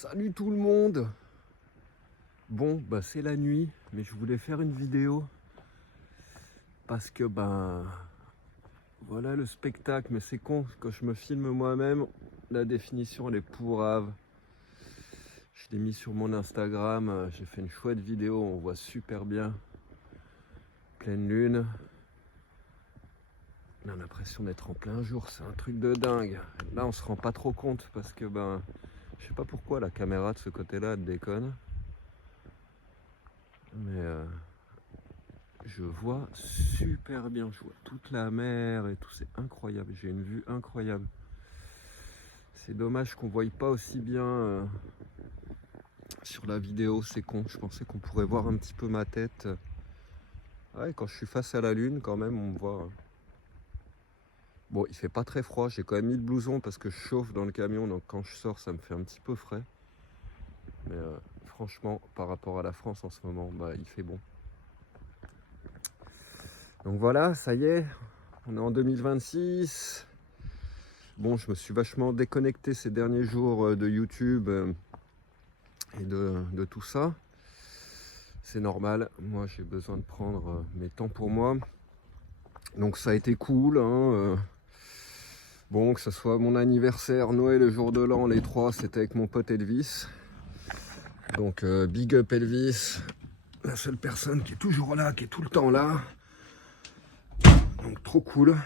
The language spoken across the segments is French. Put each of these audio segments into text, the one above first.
Salut tout le monde. Bon, c'est la nuit, mais je voulais faire une vidéo parce que voilà le spectacle, mais c'est con, quand je me filme moi-même, la définition elle est pourrave. Je l'ai mis sur mon Instagram, j'ai fait une chouette vidéo, on voit super bien. Pleine lune. On a l'impression d'être en plein jour, c'est un truc de dingue. Là on se rend pas trop compte parce que je sais pas pourquoi la caméra de ce côté-là elle déconne. Mais je vois super bien, je vois toute la mer et tout, c'est incroyable, j'ai une vue incroyable. C'est dommage qu'on ne voie pas aussi bien sur la vidéo, c'est con, je pensais qu'on pourrait voir un petit peu ma tête. Ouais, quand je suis face à la lune quand même on me voit. Bon, il fait pas très froid, j'ai quand même mis le blouson parce que je chauffe dans le camion, donc quand je sors ça me fait un petit peu frais. Mais franchement, par rapport à la France en ce moment, il fait bon. Donc voilà, ça y est, on est en 2026. Bon, je me suis vachement déconnecté ces derniers jours de YouTube et de tout ça. C'est normal, moi j'ai besoin de prendre mes temps pour moi. Donc ça a été cool. Bon, que ce soit mon anniversaire, Noël, le jour de l'an, les trois, c'était avec mon pote Elvis. Donc big up Elvis, la seule personne qui est toujours là, qui est tout le temps là. Donc trop cool.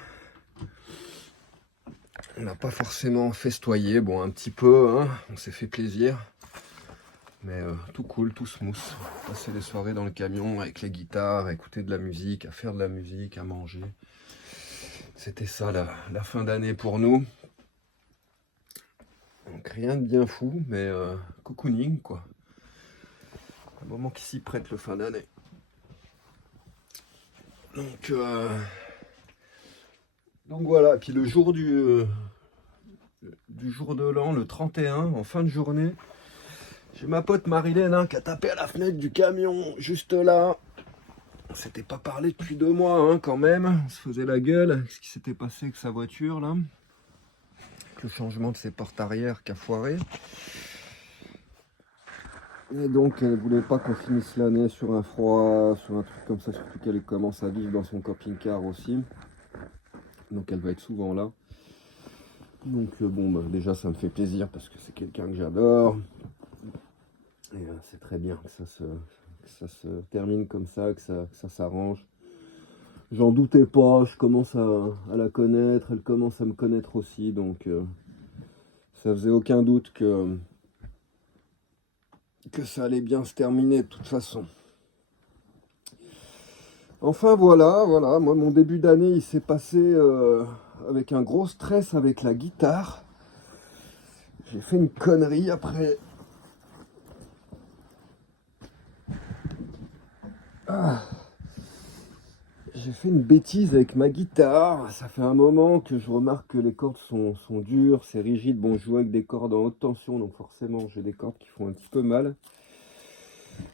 On n'a pas forcément festoyé, bon un petit peu, hein, on s'est fait plaisir. Mais tout cool, tout smooth. Passer les soirées dans le camion avec les guitares, à écouter de la musique, à faire de la musique, à manger. C'était ça la fin d'année pour nous. Donc rien de bien fou, mais cocooning quoi. Un moment qui s'y prête le fin d'année. Donc voilà, puis le jour du jour de l'an, le 31, en fin de journée, j'ai ma pote Marilène qui a tapé à la fenêtre du camion, juste là. On s'était pas parlé depuis 2 mois quand même, on se faisait la gueule. Qu'est-ce qui s'était passé avec sa voiture là? Le changement de ses portes arrière qui a foiré. Et donc elle voulait pas qu'on finisse l'année sur un froid, sur un truc comme ça, surtout qu'elle commence à vivre dans son camping-car aussi. Donc elle va être souvent là. Donc déjà ça me fait plaisir parce que c'est quelqu'un que j'adore. Et c'est très bien que ça se termine comme ça, que ça s'arrange. J'en doutais pas, je commence à la connaître, elle commence à me connaître aussi, donc ça faisait aucun doute que ça allait bien se terminer de toute façon. Enfin voilà, moi mon début d'année il s'est passé avec un gros stress avec la guitare. J'ai fait une connerie après. J'ai fait une bêtise avec ma guitare. Ça fait un moment que je remarque que les cordes sont dures, c'est rigide. Bon, je joue avec des cordes en haute tension, donc forcément j'ai des cordes qui font un petit peu mal.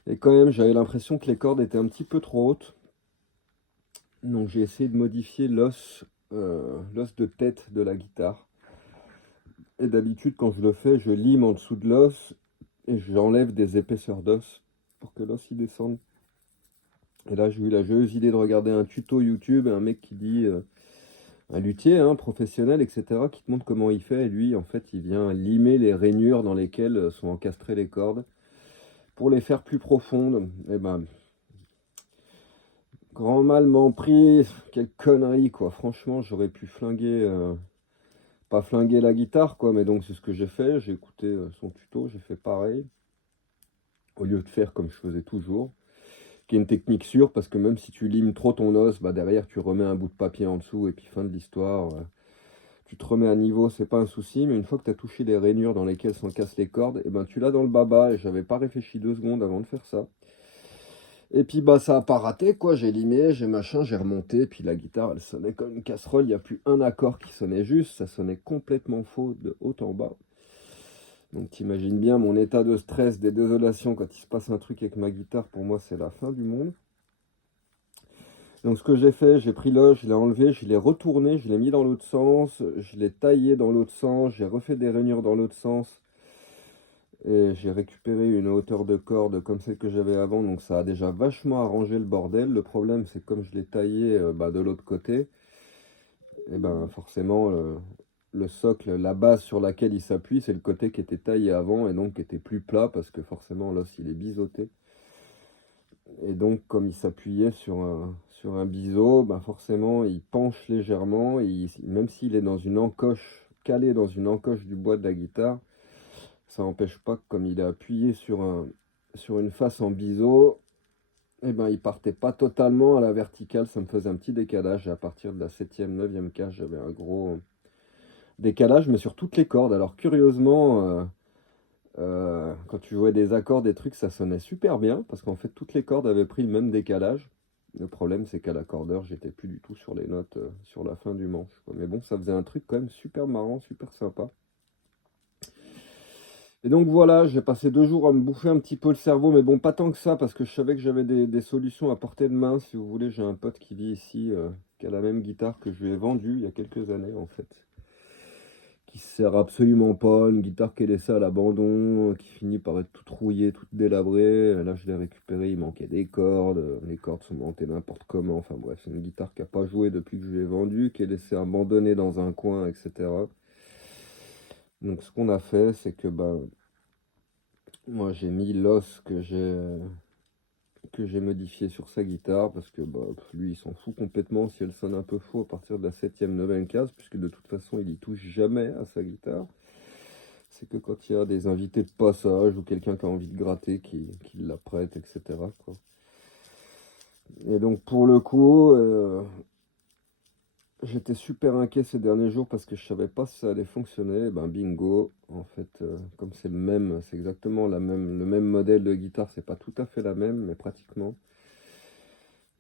Et quand même, j'avais l'impression que les cordes étaient un petit peu trop hautes. Donc j'ai essayé de modifier l'os de tête de la guitare. Et d'habitude, quand je le fais, je lime en dessous de l'os et j'enlève des épaisseurs d'os pour que l'os y descende. Et là, j'ai eu la joyeuse idée de regarder un tuto YouTube, un mec qui dit, un luthier professionnel, etc., qui te montre comment il fait. Et lui, en fait, il vient limer les rainures dans lesquelles sont encastrées les cordes pour les faire plus profondes. Et grand mal m'en pris, quelle connerie quoi. Franchement, j'aurais pu flinguer, pas flinguer la guitare quoi, mais donc c'est ce que j'ai fait. J'ai écouté son tuto, j'ai fait pareil, au lieu de faire comme je faisais toujours, qui est une technique sûre parce que même si tu limes trop ton os, derrière tu remets un bout de papier en dessous et puis fin de l'histoire. Tu te remets à niveau, c'est pas un souci, mais une fois que tu as touché les rainures dans lesquelles s'encassent les cordes, et tu l'as dans le baba, et j'avais pas réfléchi 2 secondes avant de faire ça. Et puis ça a pas raté quoi, j'ai limé, j'ai machin, j'ai remonté, puis la guitare elle sonnait comme une casserole, il n'y a plus un accord qui sonnait juste, ça sonnait complètement faux de haut en bas. Donc t'imagines bien mon état de stress, des désolations quand il se passe un truc avec ma guitare, pour moi c'est la fin du monde. Donc ce que j'ai fait, j'ai pris l'os, je l'ai enlevé, je l'ai retourné, je l'ai mis dans l'autre sens, je l'ai taillé dans l'autre sens, j'ai refait des rainures dans l'autre sens. Et j'ai récupéré une hauteur de corde comme celle que j'avais avant, donc ça a déjà vachement arrangé le bordel. Le problème, c'est que comme je l'ai taillé de l'autre côté, et ben forcément, le socle, la base sur laquelle il s'appuie, c'est le côté qui était taillé avant et donc qui était plus plat parce que forcément l'os il est biseauté. Et donc, comme il s'appuyait sur un biseau, ben forcément, il penche légèrement. Et même s'il est dans une encoche, calé dans une encoche du bois de la guitare, ça n'empêche pas que comme il est appuyé sur une face en biseau, et ben, il partait pas totalement à la verticale. Ça me faisait un petit décalage. Et à partir de la 7e, 9e cage, j'avais un gros décalage, mais sur toutes les cordes. Alors, curieusement, quand tu jouais des accords, des trucs, ça sonnait super bien parce qu'en fait, toutes les cordes avaient pris le même décalage. Le problème, c'est qu'à l'accordeur, j'étais plus du tout sur les notes sur la fin du manche, quoi. Mais bon, ça faisait un truc quand même super marrant, super sympa. Et donc voilà, j'ai passé 2 jours à me bouffer un petit peu le cerveau, mais bon, pas tant que ça, parce que je savais que j'avais des solutions à portée de main. Si vous voulez, j'ai un pote qui vit ici, qui a la même guitare que je lui ai vendue il y a quelques années, en fait. Qui sert absolument pas, une guitare qui est laissée à l'abandon, qui finit par être toute rouillée, toute délabrée. Là, je l'ai récupérée, il manquait des cordes, les cordes sont montées n'importe comment. Enfin bref, c'est une guitare qui n'a pas joué depuis que je l'ai vendue, qui est laissée abandonnée dans un coin, etc. Donc ce qu'on a fait, c'est que moi j'ai mis l'os que j'ai modifié sur sa guitare parce que lui il s'en fout complètement si elle sonne un peu faux à partir de la 7e, 9e case, puisque de toute façon il y touche jamais à sa guitare. C'est que quand il y a des invités de passage ou quelqu'un qui a envie de gratter, qui la prête, etc., quoi. Et donc pour le coup, j'étais super inquiet ces derniers jours parce que je savais pas si ça allait fonctionner. Ben bingo, en fait, comme c'est le même, c'est exactement le même modèle de guitare, c'est pas tout à fait la même, mais pratiquement.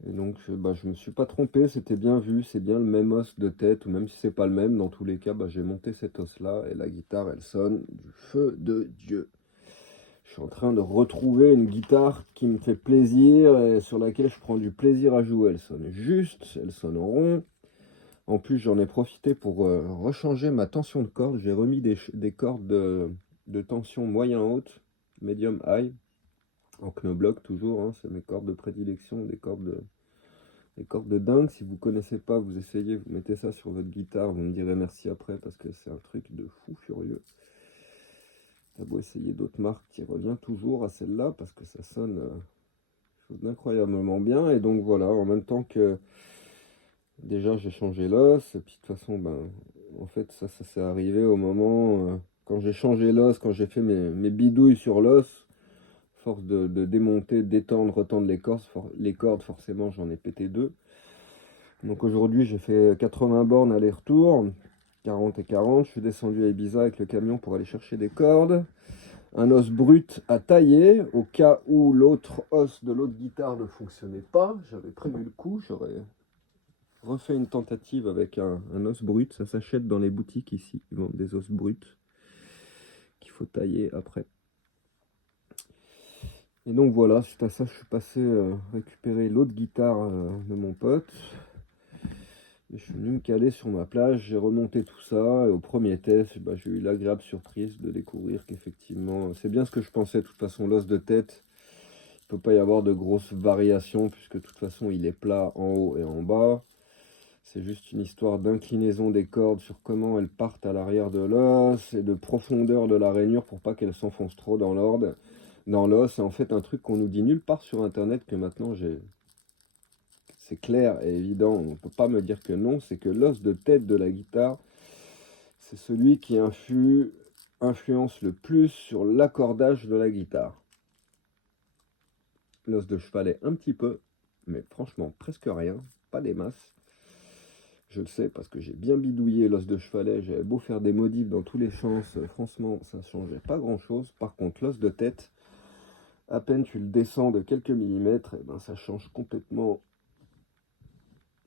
Et donc je me suis pas trompé, c'était bien vu, c'est bien le même os de tête, ou même si c'est pas le même, dans tous les cas, j'ai monté cet os-là et la guitare elle sonne du feu de Dieu. Je suis en train de retrouver une guitare qui me fait plaisir et sur laquelle je prends du plaisir à jouer. Elle sonne juste, elle sonne rond. En plus, j'en ai profité pour rechanger ma tension de corde. J'ai remis des cordes de tension moyen-haute, medium-high, en knobloch toujours, hein, c'est mes cordes de prédilection, des cordes de dingue. Si vous ne connaissez pas, vous essayez, vous mettez ça sur votre guitare, vous me direz merci après parce que c'est un truc de fou furieux. T'as beau essayer d'autres marques, qui revient toujours à celle-là parce que ça sonne chose d'incroyablement bien. Et donc voilà, en même temps que déjà j'ai changé l'os, et puis de toute façon, en fait ça s'est arrivé au moment quand j'ai changé l'os, quand j'ai fait mes bidouilles sur l'os, force de démonter, d'étendre, retendre les cordes, forcément j'en ai pété 2. Donc aujourd'hui j'ai fait 80 bornes aller-retour, 40 et 40, je suis descendu à Ibiza avec le camion pour aller chercher des cordes. Un os brut à tailler, au cas où l'autre os de l'autre guitare ne fonctionnait pas. J'avais prévu le coup, j'aurais refait une tentative avec un os brut. Ça s'achète dans les boutiques ici, ils vendent des os bruts qu'il faut tailler après. Et donc voilà, suite à ça, je suis passé récupérer l'autre guitare de mon pote. Et je suis venu me caler sur ma plage, j'ai remonté tout ça, et au premier test, j'ai eu l'agréable surprise de découvrir qu'effectivement, c'est bien ce que je pensais, de toute façon, l'os de tête, il ne peut pas y avoir de grosses variations, puisque de toute façon, il est plat en haut et en bas. C'est juste une histoire d'inclinaison des cordes sur comment elles partent à l'arrière de l'os, et de profondeur de la rainure pour pas qu'elles s'enfoncent trop dans l'os. C'est en fait un truc qu'on nous dit nulle part sur Internet, que maintenant c'est clair et évident, on ne peut pas me dire que non, c'est que l'os de tête de la guitare, c'est celui qui influence le plus sur l'accordage de la guitare. L'os de chevalet un petit peu, mais franchement presque rien, pas des masses. Je le sais parce que j'ai bien bidouillé l'os de chevalet, j'avais beau faire des modifs dans tous les sens, franchement ça ne changeait pas grand chose. Par contre l'os de tête, à peine tu le descends de quelques millimètres, et ça change complètement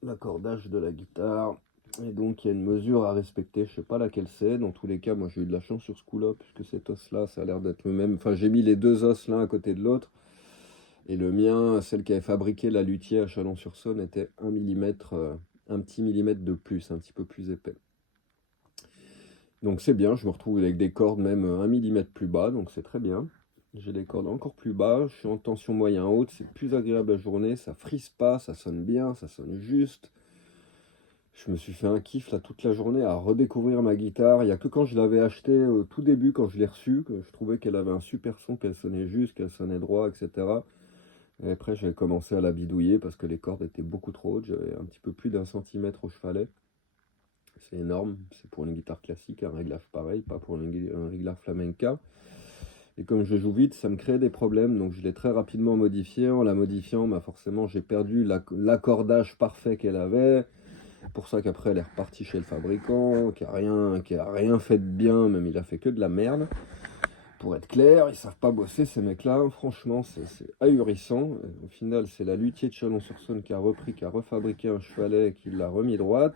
l'accordage de la guitare. Et donc il y a une mesure à respecter, je sais pas laquelle c'est. Dans tous les cas, moi j'ai eu de la chance sur ce coup-là, puisque cet os-là, ça a l'air d'être le même. Enfin, j'ai mis les deux os l'un à côté de l'autre. Et le mien, celle qui avait fabriqué la luthier à Chalon-sur-Saône, était 1 millimètre, un petit millimètre de plus, un petit peu plus épais. Donc c'est bien, je me retrouve avec des cordes même 1 mm plus bas, donc c'est très bien. J'ai des cordes encore plus bas, je suis en tension moyen haute, c'est plus agréable la journée, ça frise pas, ça sonne bien, ça sonne juste. Je me suis fait un kiff là toute la journée à redécouvrir ma guitare. Il n'y a que quand je l'avais achetée au tout début, quand je l'ai reçue, que je trouvais qu'elle avait un super son, qu'elle sonnait juste, qu'elle sonnait droit, etc. Et après, j'ai commencé à la bidouiller parce que les cordes étaient beaucoup trop hautes. J'avais un petit peu plus d'1 centimètre au chevalet. C'est énorme. C'est pour une guitare classique, un réglage pareil, pas pour un réglage flamenca. Et comme je joue vite, ça me crée des problèmes. Donc je l'ai très rapidement modifié. En la modifiant, bah forcément, j'ai perdu l'accordage parfait qu'elle avait. C'est pour ça qu'après, elle est repartie chez le fabricant, qui a rien fait de bien, même il a fait que de la merde. Pour être clair, ils savent pas bosser ces mecs-là, franchement c'est ahurissant. Au final c'est la luthier de Chalon-sur-Saône qui a repris, qui a refabriqué un chevalet et qui l'a remis droite.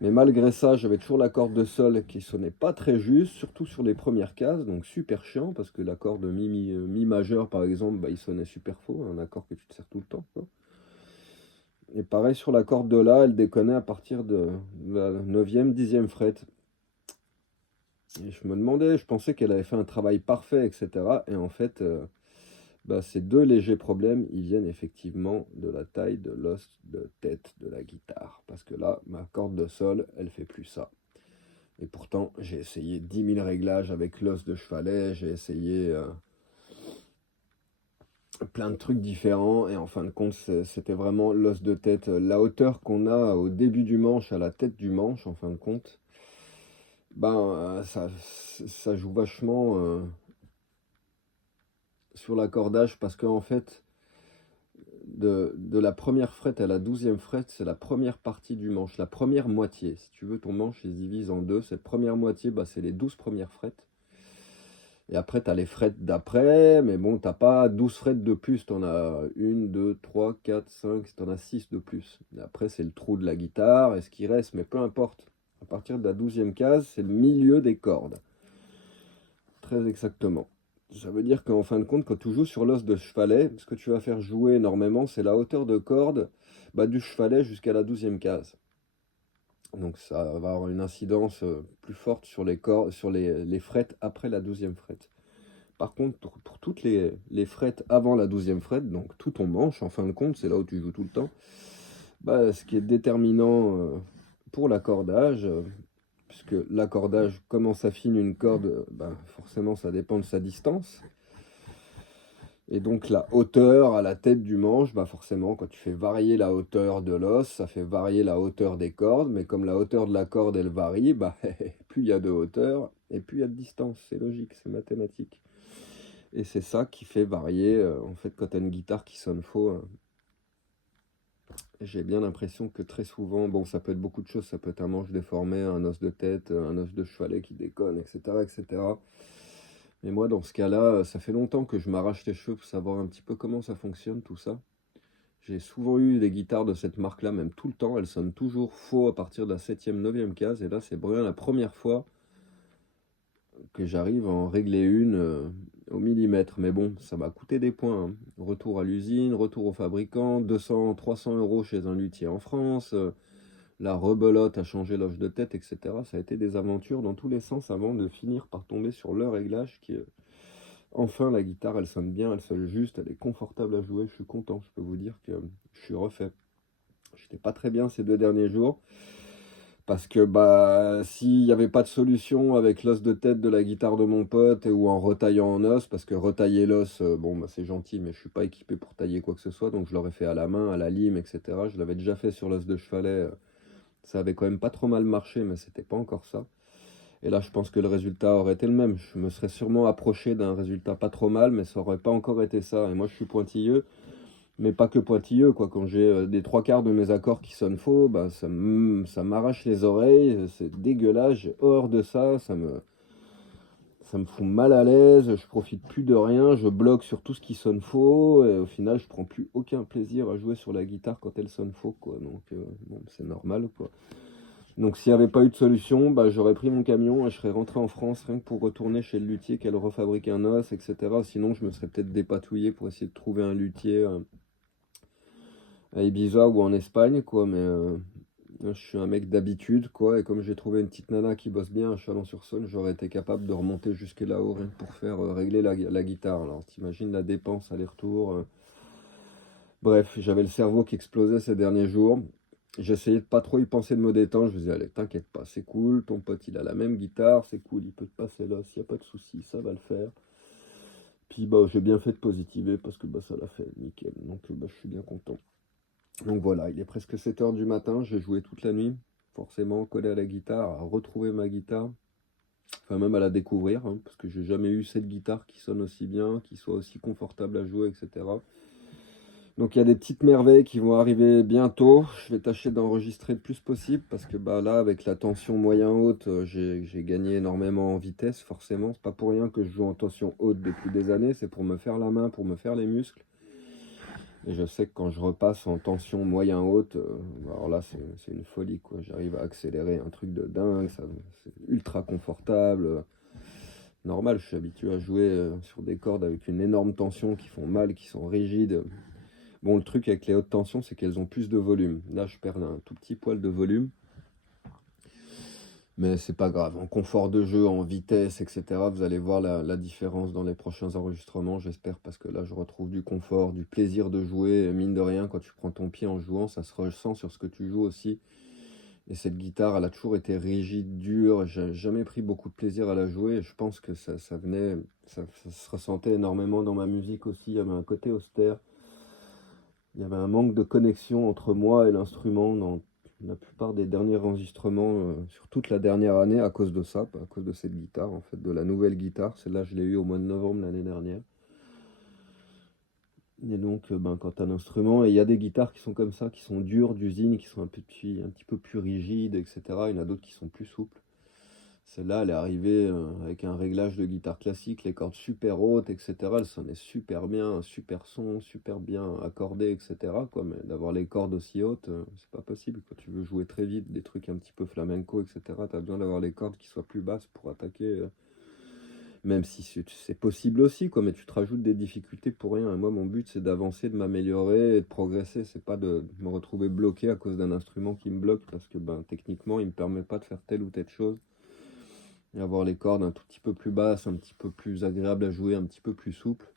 Mais malgré ça, j'avais toujours la corde de sol qui sonnait pas très juste, surtout sur les premières cases, donc super chiant parce que l'accord de mi majeur par exemple, bah, il sonnait super faux, un accord que tu te sers tout le temps, quoi. Et pareil sur la corde de la, elle déconnait à partir de la 9e, 10e fret. Et je me demandais, je pensais qu'elle avait fait un travail parfait, etc. Et en fait, bah, ces deux légers problèmes, ils viennent effectivement de la taille de l'os de tête de la guitare. Parce que là, ma corde de sol, elle fait plus ça. Et pourtant, j'ai essayé 10 000 réglages avec l'os de chevalet, j'ai essayé plein de trucs différents. Et en fin de compte, c'était vraiment l'os de tête. La hauteur qu'on a au début du manche à la tête du manche, en fin de compte, ben, ça joue vachement sur l'accordage parce qu'en fait, de la première frette à la 12e frette, c'est la première partie du manche, la première moitié. Si tu veux, ton manche il se divise en deux. Cette première moitié, bah, c'est les 12 premières frettes. Et après, tu as les frettes d'après, mais bon, t'as pas 12 frettes de plus. Tu en as 1, 2, 3, 4, 5, tu en as 6 de plus. Et après, c'est le trou de la guitare et ce qui reste, mais peu importe. À partir de la 12e case, c'est le milieu des cordes. Très exactement. Ça veut dire qu'en fin de compte, quand tu joues sur l'os de chevalet, ce que tu vas faire jouer énormément, c'est la hauteur de corde bah, du chevalet jusqu'à la 12e case. Donc ça va avoir une incidence plus forte sur les cordes, sur les frettes après la 12e frette. Par contre, pour toutes les frettes avant la 12e frette, donc tout ton manche, en fin de compte, c'est là où tu joues tout le temps, bah, ce qui est déterminant pour l'accordage, puisque l'accordage, comment s'affine une corde, bah, forcément ça dépend de sa distance. Et donc la hauteur à la tête du manche, bah forcément quand tu fais varier la hauteur de l'os, ça fait varier la hauteur des cordes, mais comme la hauteur de la corde elle varie, bah plus il y a de hauteur et plus il y a de distance, c'est logique, c'est mathématique. Et c'est ça qui fait varier, en fait quand tu as une guitare qui sonne faux, j'ai bien l'impression que très souvent, bon ça peut être beaucoup de choses, ça peut être un manche déformé, un os de tête, un os de chevalet qui déconne, etc. etc. Mais moi, dans ce cas-là, ça fait longtemps que je m'arrache les cheveux pour savoir un petit peu comment ça fonctionne, tout ça. J'ai souvent eu des guitares de cette marque-là, même tout le temps. Elles sonnent toujours faux à partir de la 7e, 9e case. Et là, c'est bien la première fois que j'arrive à en régler une au millimètre. Mais bon, ça m'a coûté des points, hein. Retour à l'usine, retour au fabricant, 200, 300 euros chez un luthier en France. La rebelote à changer l'âge de tête, etc. Ça a été des aventures dans tous les sens avant de finir par tomber sur le réglage qui est... Enfin, la guitare, elle sonne bien, elle sonne juste, elle est confortable à jouer, je suis content, je peux vous dire que je suis refait. J'étais pas très bien ces 2 derniers jours, parce que bah s'il n'y avait pas de solution avec l'os de tête de la guitare de mon pote, ou en retaillant en os, parce que retailler l'os, bon bah c'est gentil, mais je suis pas équipé pour tailler quoi que ce soit, donc je l'aurais fait à la main, à la lime, etc. Je l'avais déjà fait sur l'os de chevalet, ça avait quand même pas trop mal marché, mais c'était pas encore ça. Et là, je pense que le résultat aurait été le même. Je me serais sûrement approché d'un résultat pas trop mal, mais ça aurait pas encore été ça. Et moi, je suis pointilleux, mais pas que pointilleux, quoi. Quand j'ai des 3/4 de mes accords qui sonnent faux, bah, ça m'arrache les oreilles, c'est dégueulasse, j'ai horreur de ça, ça me fout mal à l'aise, je profite plus de rien, je bloque sur tout ce qui sonne faux, et au final, je prends plus aucun plaisir à jouer sur la guitare quand elle sonne faux, quoi. Donc, bon, c'est normal, quoi. Donc s'il n'y avait pas eu de solution, bah, j'aurais pris mon camion et je serais rentré en France rien que pour retourner chez le luthier qu'elle refabrique un os, etc. Sinon je me serais peut-être dépatouillé pour essayer de trouver un luthier à Ibiza ou en Espagne, quoi. Mais Je suis un mec d'habitude, quoi, et comme j'ai trouvé une petite nana qui bosse bien à Chalon-sur-Saône, j'aurais été capable de remonter jusque là-haut rien que pour faire régler la guitare. Alors, t'imagines la dépense aller-retour. Bref, j'avais le cerveau qui explosait ces derniers jours. J'essayais de pas trop y penser, de me détendre. Je me disais, allez, t'inquiète pas, c'est cool, ton pote il a la même guitare, c'est cool, il peut te passer là, s'il n'y a pas de souci, ça va le faire. Puis bah, j'ai bien fait de positiver parce que bah, ça l'a fait nickel. Donc bah, je suis bien content. Donc voilà, il est presque 7 heures du matin, j'ai joué toute la nuit, forcément collé à la guitare, à retrouver ma guitare, enfin même à la découvrir, hein, parce que j'ai jamais eu cette guitare qui sonne aussi bien, qui soit aussi confortable à jouer, etc. Donc il y a des petites merveilles qui vont arriver bientôt. Je vais tâcher d'enregistrer le plus possible parce que bah, là, avec la tension moyen-haute, j'ai gagné énormément en vitesse, forcément. C'est pas pour rien que je joue en tension haute depuis des années, c'est pour me faire la main, pour me faire les muscles. Et je sais que quand je repasse en tension moyen-haute, alors là, c'est une folie, quoi. J'arrive à accélérer un truc de dingue, c'est ultra confortable. Normal, je suis habitué à jouer sur des cordes avec une énorme tension qui font mal, qui sont rigides. Bon, le truc avec les hautes tensions, c'est qu'elles ont plus de volume. Là, je perds un tout petit poil de volume, mais c'est pas grave. En confort de jeu, en vitesse, etc., vous allez voir la différence dans les prochains enregistrements, j'espère, parce que là, je retrouve du confort, du plaisir de jouer. Et mine de rien, quand tu prends ton pied en jouant, ça se ressent sur ce que tu joues aussi. Et cette guitare, elle a toujours été rigide, dure. J'ai jamais pris beaucoup de plaisir à la jouer. Et je pense que ça venait, ça se ressentait énormément dans ma musique aussi. Il y avait un côté austère. Il y avait un manque de connexion entre moi et l'instrument dans la plupart des derniers enregistrements sur toute la dernière année à cause de ça, à cause de cette guitare, en fait, de la nouvelle guitare. Celle-là, je l'ai eue au mois de novembre l'année dernière. Et donc, ben, quand tu as un instrument, et il y a des guitares qui sont comme ça, qui sont dures d'usine, qui sont un petit peu plus rigides, etc. Il y en a d'autres qui sont plus souples. Celle-là, elle est arrivée avec un réglage de guitare classique, les cordes super hautes, etc. Elle sonnait super bien, un super son, super bien accordé, etc. quoi. Mais d'avoir les cordes aussi hautes, c'est pas possible. Quand tu veux jouer très vite, des trucs un petit peu flamenco, etc., tu as besoin d'avoir les cordes qui soient plus basses pour attaquer. Même si c'est possible aussi, quoi, mais tu te rajoutes des difficultés pour rien. Et moi, mon but, c'est d'avancer, de m'améliorer et de progresser. C'est pas de me retrouver bloqué à cause d'un instrument qui me bloque parce que ben, techniquement, il me permet pas de faire telle ou telle chose. Et avoir les cordes un tout petit peu plus basses, un petit peu plus agréables à jouer, un petit peu plus souples,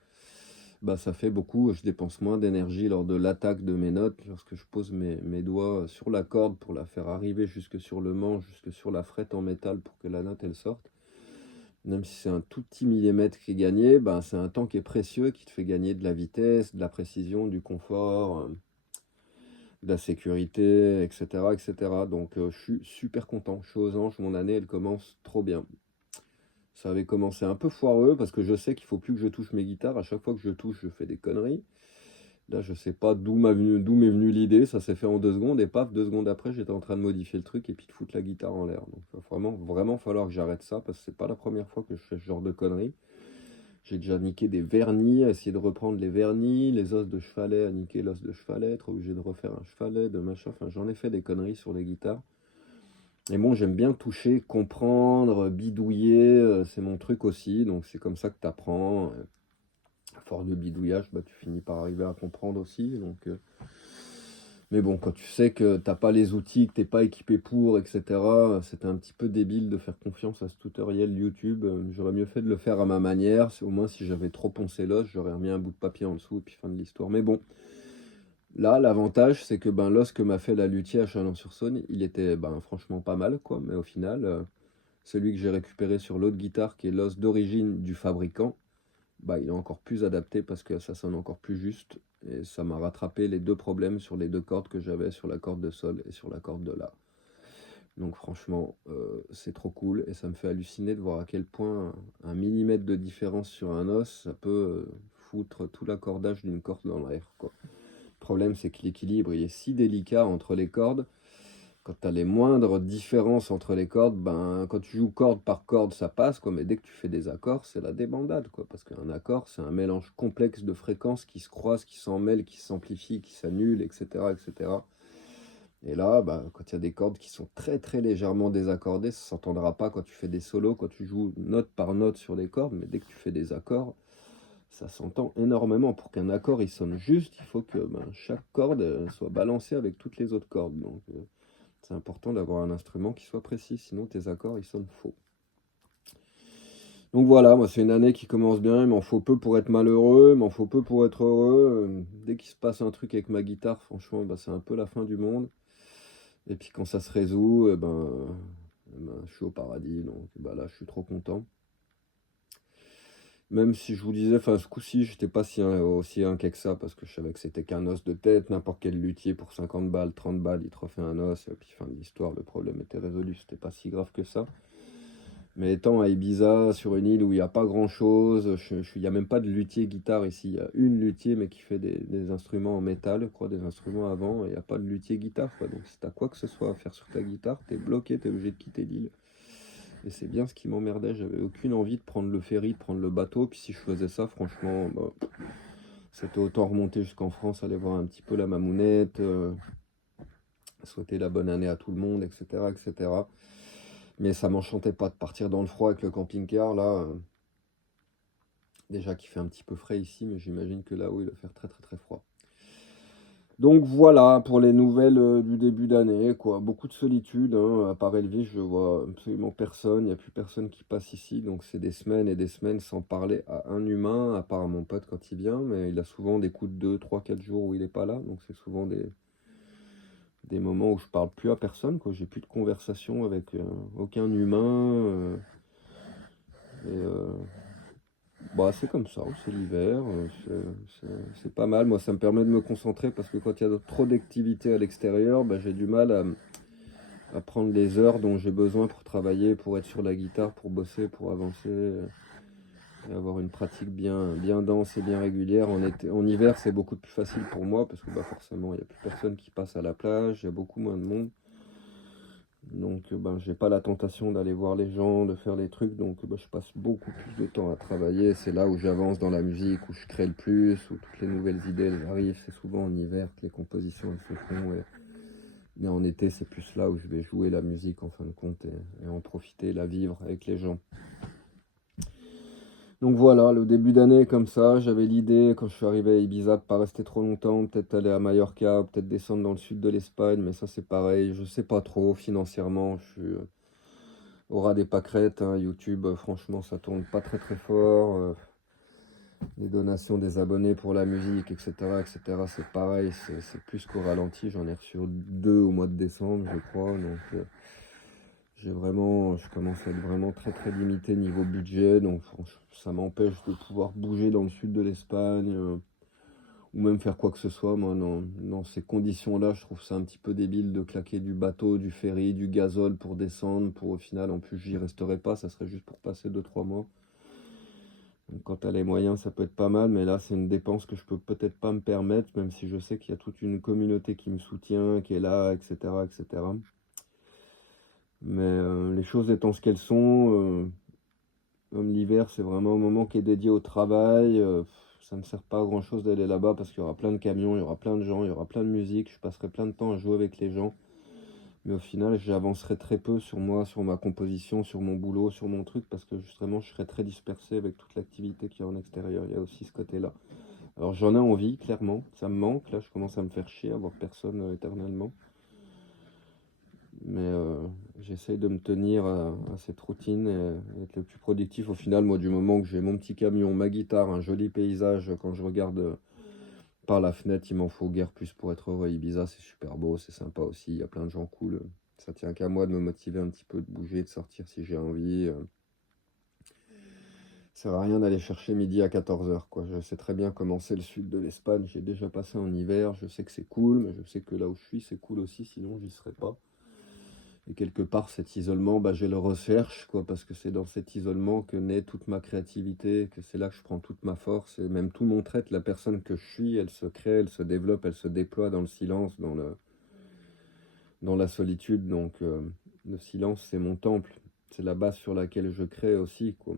bah ça fait beaucoup, je dépense moins d'énergie lors de l'attaque de mes notes, lorsque je pose mes doigts sur la corde pour la faire arriver jusque sur le manche, jusque sur la frette en métal pour que la note elle sorte. Même si c'est un tout petit millimètre qui est gagné, bah, c'est un temps qui est précieux, qui te fait gagner de la vitesse, de la précision, du confort, de la sécurité, etc. etc. Donc je suis super content, je suis aux anges, mon année elle commence trop bien. Ça avait commencé un peu foireux parce que je sais qu'il faut plus que je touche mes guitares. À chaque fois que je touche, je fais des conneries. Là, je sais pas d'où m'est venue l'idée. Ça s'est fait en 2 secondes et paf, 2 secondes après, j'étais en train de modifier le truc et puis de foutre la guitare en l'air. Donc, il va vraiment, vraiment falloir que j'arrête ça parce que c'est pas la première fois que je fais ce genre de conneries. J'ai déjà niqué des vernis, essayé de reprendre les vernis, les os de chevalet, à niquer l'os de chevalet, être obligé de refaire un chevalet, de machin. Enfin, j'en ai fait des conneries sur les guitares. Et bon, j'aime bien toucher, comprendre, bidouiller, c'est mon truc aussi, donc c'est comme ça que tu apprends. À force de bidouillage, bah, tu finis par arriver à comprendre aussi. Mais bon, quand tu sais que t'as pas les outils, que t'es pas équipé pour, etc., c'était un petit peu débile de faire confiance à ce tutoriel YouTube. J'aurais mieux fait de le faire à ma manière. Au moins, si j'avais trop poncé l'os, j'aurais remis un bout de papier en dessous et puis fin de l'histoire. Mais bon, là, l'avantage, c'est que ben, l'os que m'a fait la luthier à Chalon-sur-Saône, il était ben, franchement pas mal, quoi. Mais au final, celui que j'ai récupéré sur l'autre guitare, qui est l'os d'origine du fabricant, bah, il est encore plus adapté parce que ça sonne encore plus juste. Et ça m'a rattrapé les deux problèmes sur les deux cordes que j'avais, sur la corde de sol et sur la corde de la. Donc franchement, c'est trop cool et ça me fait halluciner de voir à quel point un millimètre de différence sur un os, ça peut foutre tout l'accordage d'une corde dans l'air, quoi. Le problème, c'est que l'équilibre, il est si délicat entre les cordes. Quand tu as les moindres différences entre les cordes, ben, quand tu joues corde par corde, ça passe, quoi, mais dès que tu fais des accords, c'est la débandade, quoi, parce qu'un accord, c'est un mélange complexe de fréquences qui se croisent, qui s'en mêlent, qui s'amplifient, qui s'annulent, etc., etc. Et là, ben, quand il y a des cordes qui sont très très légèrement désaccordées, ça s'entendra pas quand tu fais des solos, quand tu joues note par note sur les cordes, mais dès que tu fais des accords, ça s'entend énormément. Pour qu'un accord il sonne juste, il faut que ben, chaque corde soit balancée avec toutes les autres cordes. Donc, c'est important d'avoir un instrument qui soit précis, sinon tes accords ils sonnent faux. Donc voilà, moi c'est une année qui commence bien, il m'en faut peu pour être malheureux, il m'en faut peu pour être heureux. Dès qu'il se passe un truc avec ma guitare, franchement, bah, c'est un peu la fin du monde. Et puis quand ça se résout, je suis au paradis, donc bah, là je suis trop content. Même si je vous disais, enfin ce coup-ci, j'étais pas aussi inquiet que ça, parce que je savais que c'était qu'un os de tête, n'importe quel luthier pour 50 balles, 30 balles, il te refait un os, et puis fin de l'histoire, le problème était résolu, c'était pas si grave que ça. Mais étant à Ibiza, sur une île où il n'y a pas grand-chose, il n'y a même pas de luthier guitare ici. Il y a une luthier, mais qui fait des instruments en métal, je crois, des instruments avant, et il n'y a pas de luthier guitare, quoi. Donc si tu as quoi que ce soit à faire sur ta guitare, tu es bloqué, tu es obligé de quitter l'île. Et c'est bien ce qui m'emmerdait, j'avais aucune envie de prendre le ferry, de prendre le bateau, puis si je faisais ça, franchement, bah, c'était autant remonter jusqu'en France, aller voir un petit peu la mamounette, souhaiter la bonne année à tout le monde, etc., etc. Mais ça m'enchantait pas de partir dans le froid avec le camping-car, là. Déjà qu'il fait un petit peu frais ici, mais j'imagine que là-haut, il va faire très très très froid. Donc voilà pour les nouvelles du début d'année, quoi. Beaucoup de solitude, hein. À part Elvis, je vois absolument personne, il n'y a plus personne qui passe ici. Donc c'est des semaines et des semaines sans parler à un humain, à part à mon pote quand il vient. Mais il a souvent des coups de 2, 3, 4 jours où il n'est pas là. Donc c'est souvent des moments où je parle plus à personne, quoi. J'ai plus de conversation avec aucun humain. Et, bah, c'est comme ça, c'est l'hiver, c'est pas mal. Moi, ça me permet de me concentrer parce que quand il y a trop d'activités à l'extérieur, bah, j'ai du mal à prendre les heures dont j'ai besoin pour travailler, pour être sur la guitare, pour bosser, pour avancer et avoir une pratique bien dense et bien régulière. En hiver, c'est beaucoup plus facile pour moi parce que bah, forcément, il n'y a plus personne qui passe à la plage, il y a beaucoup moins de monde. Donc, ben, j'ai pas la tentation d'aller voir les gens, de faire des trucs, donc ben, je passe beaucoup plus de temps à travailler. C'est là où j'avance dans la musique, où je crée le plus, où toutes les nouvelles idées elles arrivent. C'est souvent en hiver que les compositions elles se font. Mais en été, c'est plus là où je vais jouer la musique en fin de compte et en profiter, la vivre avec les gens. Donc voilà, le début d'année comme ça, j'avais l'idée quand je suis arrivé à Ibiza de pas rester trop longtemps, peut-être aller à Mallorca, peut-être descendre dans le sud de l'Espagne, mais ça c'est pareil, je sais pas trop financièrement, je suis au ras des pâquerettes, hein. YouTube, franchement ça tourne pas très très fort, les donations des abonnés pour la musique, etc., etc., c'est pareil, c'est plus qu'au ralenti, j'en ai reçu 2 au mois de décembre je crois, donc je commence à être vraiment très très limité niveau budget, donc ça m'empêche de pouvoir bouger dans le sud de l'Espagne, ou même faire quoi que ce soit. Moi, dans ces conditions-là, je trouve ça un petit peu débile de claquer du bateau, du ferry, du gazole pour descendre, pour au final, en plus, j'y resterai pas, ça serait juste pour passer 2 3 mois. Donc, quand tu as les moyens, ça peut être pas mal, mais là, c'est une dépense que je peux peut-être pas me permettre, même si je sais qu'il y a toute une communauté qui me soutient, qui est là, etc., etc. Mais les choses étant ce qu'elles sont, comme l'hiver, c'est vraiment un moment qui est dédié au travail. Ça ne me sert pas à grand chose d'aller là-bas parce qu'il y aura plein de camions, il y aura plein de gens, il y aura plein de musique. Je passerai plein de temps à jouer avec les gens. Mais au final, j'avancerai très peu sur moi, sur ma composition, sur mon boulot, sur mon truc parce que justement, je serai très dispersé avec toute l'activité qu'il y a en extérieur. Il y a aussi ce côté-là. Alors j'en ai envie, clairement. Ça me manque. Là, je commence à me faire chier à voir personne éternellement. Mais j'essaye de me tenir à cette routine et être le plus productif au final. Moi, du moment que j'ai mon petit camion, ma guitare, un joli paysage, quand je regarde par la fenêtre, il m'en faut guère plus pour être heureux. Ibiza, c'est super beau, c'est sympa aussi. Il y a plein de gens cool. Ça tient qu'à moi de me motiver un petit peu, de bouger, de sortir si j'ai envie. Ça sert à rien d'aller chercher midi à 14 h, quoi. Je sais très bien comment c'est le sud de l'Espagne. J'ai déjà passé en hiver. Je sais que c'est cool, mais je sais que là où je suis, c'est cool aussi. Sinon, j'y serais pas. Et quelque part, cet isolement, bah, je le recherche, quoi, parce que c'est dans cet isolement que naît toute ma créativité, que c'est là que je prends toute ma force, et même tout mon trait, la personne que je suis, elle se crée, elle se développe, elle se déploie dans le silence, dans la solitude. Donc, le silence, c'est mon temple, c'est la base sur laquelle je crée aussi, quoi.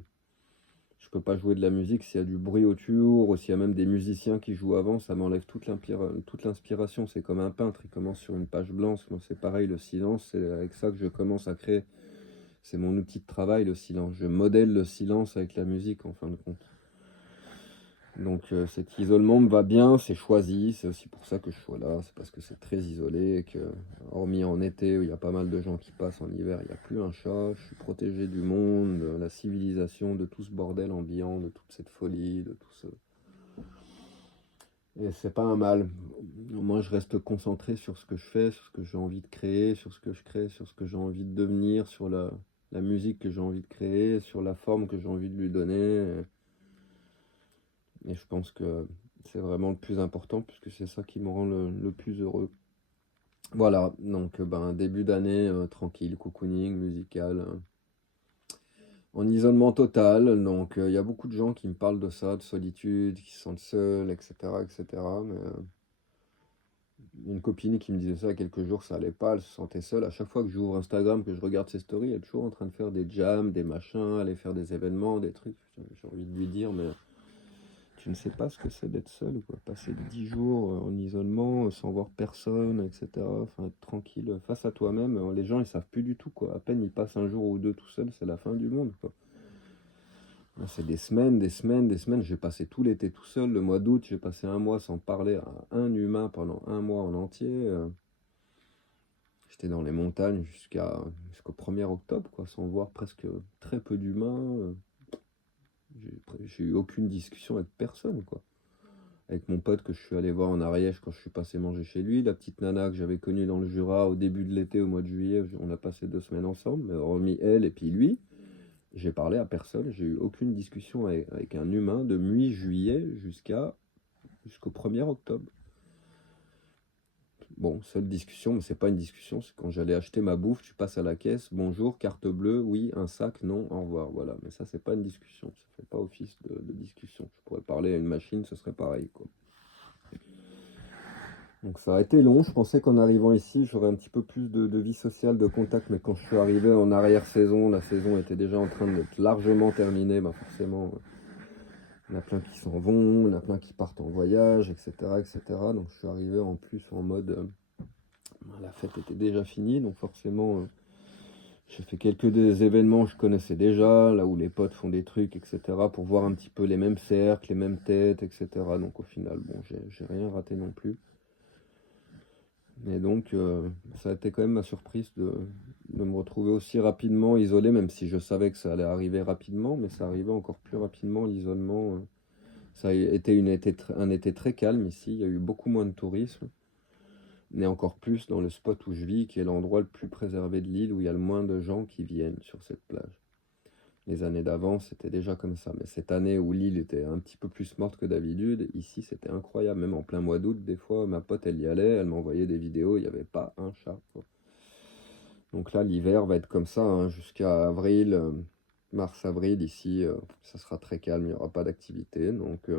Je peux pas jouer de la musique s'il y a du bruit autour, ou s'il y a même des musiciens qui jouent avant, ça m'enlève toute l'inspiration. C'est comme un peintre, il commence sur une page blanche. Moi, c'est pareil, le silence, c'est avec ça que je commence à créer. C'est mon outil de travail, le silence. Je modèle le silence avec la musique, en fin de compte. Donc cet isolement me va bien, c'est choisi, c'est aussi pour ça que je sois là, c'est parce que c'est très isolé, et que hormis en été où il y a pas mal de gens qui passent, en hiver il n'y a plus un chat, je suis protégé du monde, de la civilisation, de tout ce bordel ambiant, de toute cette folie, de tout ce... Et c'est pas un mal. Moi je reste concentré sur ce que je fais, sur ce que j'ai envie de créer, sur ce que je crée, sur ce que j'ai envie de devenir, sur la musique que j'ai envie de créer, sur la forme que j'ai envie de lui donner. Et je pense que c'est vraiment le plus important puisque c'est ça qui me rend le plus heureux. Voilà, donc ben, début d'année tranquille, cocooning, musical, en isolement total. Donc il y a beaucoup de gens qui me parlent de ça, de solitude, qui se sentent seuls, etc. etc. Mais une copine qui me disait ça il y a quelques jours, ça allait pas, elle se sentait seule. À chaque fois que j'ouvre Instagram, que je regarde ses stories, elle est toujours en train de faire des jams, des machins, aller faire des événements, des trucs. J'ai envie de lui dire, mais tu ne sais pas ce que c'est d'être seul, quoi. Passer 10 jours en isolement, sans voir personne, etc. Enfin, être tranquille face à toi-même. Les gens, ils savent plus du tout, quoi. À peine ils passent un jour ou deux tout seuls, c'est la fin du monde, quoi. Là, c'est des semaines, des semaines, des semaines. J'ai passé tout l'été tout seul. Le mois d'août, j'ai passé un mois sans parler à un humain pendant un mois en entier. J'étais dans les montagnes jusqu'au 1er octobre, quoi, sans voir presque très peu d'humains. J'ai eu aucune discussion avec personne, quoi. Avec mon pote que je suis allé voir en Ariège quand je suis passé manger chez lui, la petite nana que j'avais connue dans le Jura au début de l'été, au mois de juillet, on a passé 2 semaines ensemble, mais hormis elle et puis lui, j'ai parlé à personne, j'ai eu aucune discussion avec un humain de mi-juillet jusqu'au 1er octobre. Bon, seule discussion, mais c'est pas une discussion, c'est quand j'allais acheter ma bouffe, tu passes à la caisse, bonjour, carte bleue, oui, un sac, non, au revoir, voilà. Mais ça, c'est pas une discussion, ça fait pas office de discussion. Je pourrais parler à une machine, ce serait pareil, quoi. Donc ça a été long, je pensais qu'en arrivant ici, j'aurais un petit peu plus de vie sociale, de contact, mais quand je suis arrivé en arrière-saison, la saison était déjà en train d'être largement terminée, bah forcément, il y en a plein qui s'en vont, il y en a plein qui partent en voyage, etc., etc. Donc je suis arrivé en plus en mode, la fête était déjà finie, donc forcément, j'ai fait quelques des événements que je connaissais déjà, là où les potes font des trucs, etc., pour voir un petit peu les mêmes cercles, les mêmes têtes, etc. Donc au final, bon, j'ai rien raté non plus. Et donc, ça a été quand même ma surprise de me retrouver aussi rapidement isolé, même si je savais que ça allait arriver rapidement, mais ça arrivait encore plus rapidement, l'isolement. Ça a été un été très calme ici, il y a eu beaucoup moins de tourisme, mais encore plus dans le spot où je vis, qui est l'endroit le plus préservé de l'île, où il y a le moins de gens qui viennent sur cette plage. Les années d'avant, c'était déjà comme ça, mais cette année où l'île était un petit peu plus morte que d'habitude, ici c'était incroyable, même en plein mois d'août, des fois ma pote elle y allait, elle m'envoyait des vidéos, il n'y avait pas un chat, quoi. Donc là l'hiver va être comme ça, hein, jusqu'à avril, mars-avril ici, ça sera très calme, il n'y aura pas d'activité, donc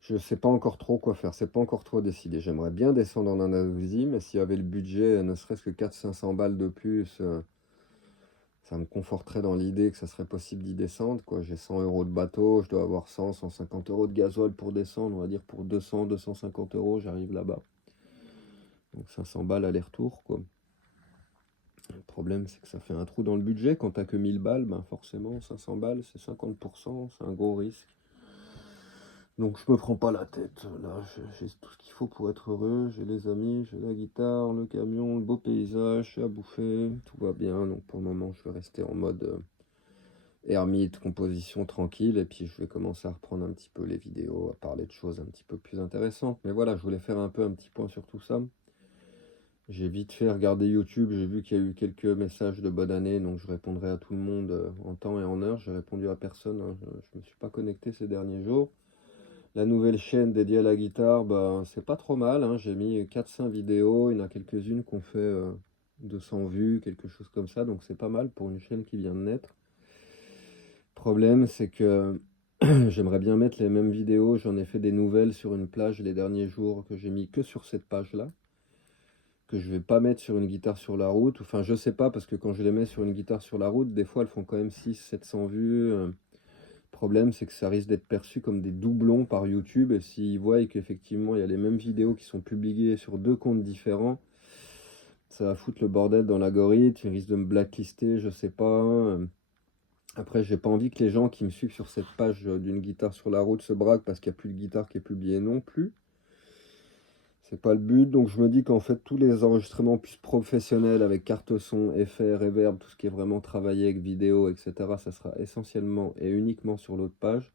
je sais pas encore trop quoi faire, c'est pas encore trop décidé. J'aimerais bien descendre en Andalousie, mais s'il y avait le budget, ne serait-ce que 400-500 balles de plus, ça me conforterait dans l'idée que ça serait possible d'y descendre, quoi. J'ai 100 euros de bateau, je dois avoir 100-150 euros de gasoil pour descendre, on va dire pour 200-250 euros, j'arrive là-bas. Donc 500 balles aller-retour, quoi. Le problème, c'est que ça fait un trou dans le budget. Quand t'as que 1000 balles, ben forcément, 500 balles, c'est 50%, c'est un gros risque. Donc je me prends pas la tête. Là, j'ai tout ce qu'il faut pour être heureux. J'ai les amis, j'ai la guitare, le camion, le beau paysage, j'ai à bouffer, tout va bien. Donc pour le moment, je vais rester en mode ermite, composition tranquille, et puis je vais commencer à reprendre un petit peu les vidéos, à parler de choses un petit peu plus intéressantes. Mais voilà, je voulais faire un peu un petit point sur tout ça. J'ai vite fait regarder YouTube, j'ai vu qu'il y a eu quelques messages de bonne année, donc je répondrai à tout le monde en temps et en heure. J'ai répondu à personne, hein. Je me suis pas connecté ces derniers jours. La nouvelle chaîne dédiée à la guitare, bah, c'est pas trop mal, hein. J'ai mis 4-5 vidéos, il y en a quelques-unes qui ont fait 200 vues, quelque chose comme ça, donc c'est pas mal pour une chaîne qui vient de naître. Problème, c'est que j'aimerais bien mettre les mêmes vidéos. J'en ai fait des nouvelles sur une plage les derniers jours que j'ai mis que sur cette page-là, que je vais pas mettre sur une guitare sur la route. Enfin, je sais pas, parce que quand je les mets sur une guitare sur la route, des fois elles font quand même 600-700 vues. Problème, c'est que ça risque d'être perçu comme des doublons par YouTube. Et s'ils voient qu'effectivement il y a les mêmes vidéos qui sont publiées sur deux comptes différents, ça va foutre le bordel dans l'algorithme. Ils risquent de me blacklister, je sais pas. Après, j'ai pas envie que les gens qui me suivent sur cette page d'une guitare sur la route se braquent parce qu'il n'y a plus de guitare qui est publiée non plus. C'est pas le but, donc je me dis qu'en fait tous les enregistrements plus professionnels avec carte son, effets, reverb, tout ce qui est vraiment travaillé avec vidéo, etc., ça sera essentiellement et uniquement sur l'autre page.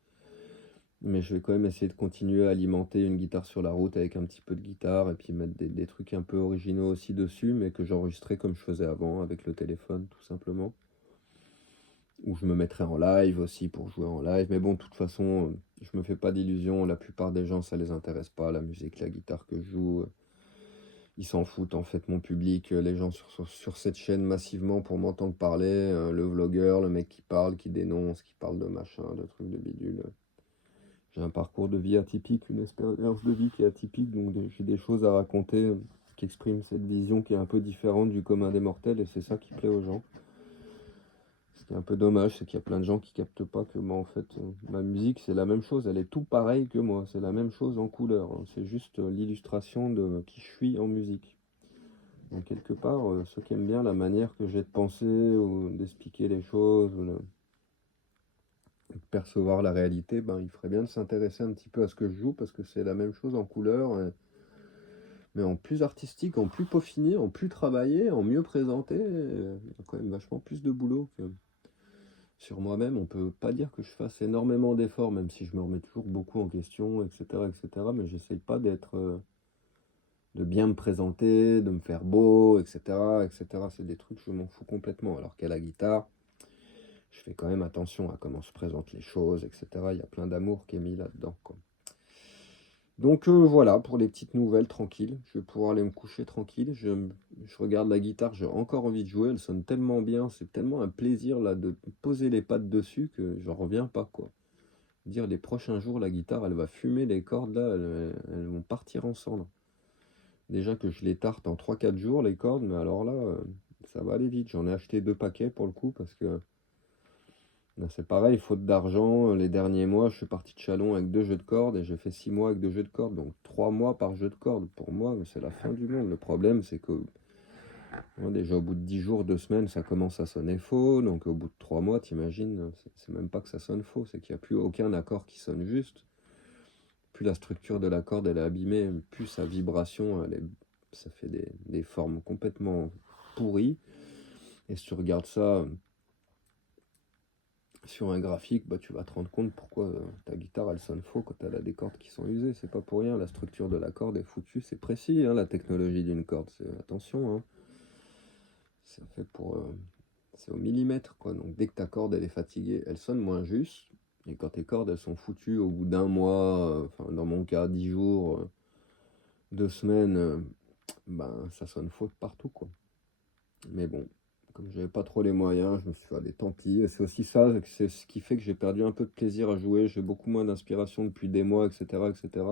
Mais je vais quand même essayer de continuer à alimenter une guitare sur la route avec un petit peu de guitare et puis mettre des trucs un peu originaux aussi dessus, mais que j'enregistrais comme je faisais avant avec le téléphone tout simplement. Ou je me mettrai en live aussi pour jouer en live. Mais bon, de toute façon, je me fais pas d'illusions. La plupart des gens, ça les intéresse pas, la musique, la guitare que je joue. Ils s'en foutent en fait, mon public, les gens sur cette chaîne massivement pour m'entendre parler, le vlogueur, le mec qui parle, qui dénonce, qui parle de machin, de trucs, de bidule. J'ai un parcours de vie atypique, une expérience de vie qui est atypique, donc j'ai des choses à raconter qui expriment cette vision qui est un peu différente du commun des mortels, et c'est ça qui plaît aux gens. Ce qui est un peu dommage, c'est qu'il y a plein de gens qui captent pas que moi, en fait, ma musique, c'est la même chose, elle est tout pareille que moi, c'est la même chose en couleur, hein. C'est juste l'illustration de qui je suis en musique. Donc quelque part, ceux qui aiment bien la manière que j'ai de penser ou d'expliquer les choses, ou de percevoir la réalité, ben, il ferait bien de s'intéresser un petit peu à ce que je joue, parce que c'est la même chose en couleur, mais en plus artistique, en plus peaufiné, en plus travaillé, en mieux présenté. Il y a quand même vachement plus de boulot que sur moi-même. On peut pas dire que je fasse énormément d'efforts, même si je me remets toujours beaucoup en question, etc., etc., mais j'essaye pas de bien me présenter, de me faire beau, etc., etc. C'est des trucs, je m'en fous complètement. Alors qu'à la guitare, je fais quand même attention à comment se présentent les choses, etc. Il y a plein d'amour qui est mis là-dedans, quoi. Donc voilà, pour les petites nouvelles tranquilles. Je vais pouvoir aller me coucher tranquille. Je regarde la guitare, j'ai encore envie de jouer. Elle sonne tellement bien, c'est tellement un plaisir là de poser les pattes dessus que j'en reviens pas, quoi. Dire les prochains jours, la guitare, elle va fumer les cordes là, elles vont partir en cendres. Déjà que je les tarte en 3 4 jours, les cordes, mais alors là, ça va aller vite. J'en ai acheté 2 paquets pour le coup, parce que là, c'est pareil, faute d'argent. Les derniers mois, je suis parti de Chalon avec 2 jeux de cordes et j'ai fait 6 mois avec 2 jeux de cordes. Donc 3 mois par jeu de cordes. Pour moi, c'est la fin du monde. Le problème, c'est que déjà au bout de 10 jours, 2 semaines, ça commence à sonner faux. Donc au bout de 3 mois, t'imagines, c'est même pas que ça sonne faux, c'est qu'il n'y a plus aucun accord qui sonne juste. Plus la structure de la corde elle est abîmée, plus sa vibration, ça fait des formes complètement pourries. Et si tu regardes ça sur un graphique, bah, tu vas te rendre compte pourquoi ta guitare elle sonne faux quand elle a des cordes qui sont usées. C'est pas pour rien, la structure de la corde est foutue, c'est précis, hein, la technologie d'une corde. Attention, hein, c'est fait c'est au millimètre, quoi. Donc dès que ta corde elle est fatiguée, elle sonne moins juste. Et quand tes cordes elles sont foutues au bout d'un mois, enfin dans mon cas 10 jours, 2 semaines, ben ça sonne faux de partout, quoi. Mais bon, comme j'avais pas trop les moyens, je me suis fait, allez, tant pis. Et c'est aussi ça, c'est ce qui fait que j'ai perdu un peu de plaisir à jouer. J'ai beaucoup moins d'inspiration depuis des mois, etc., etc.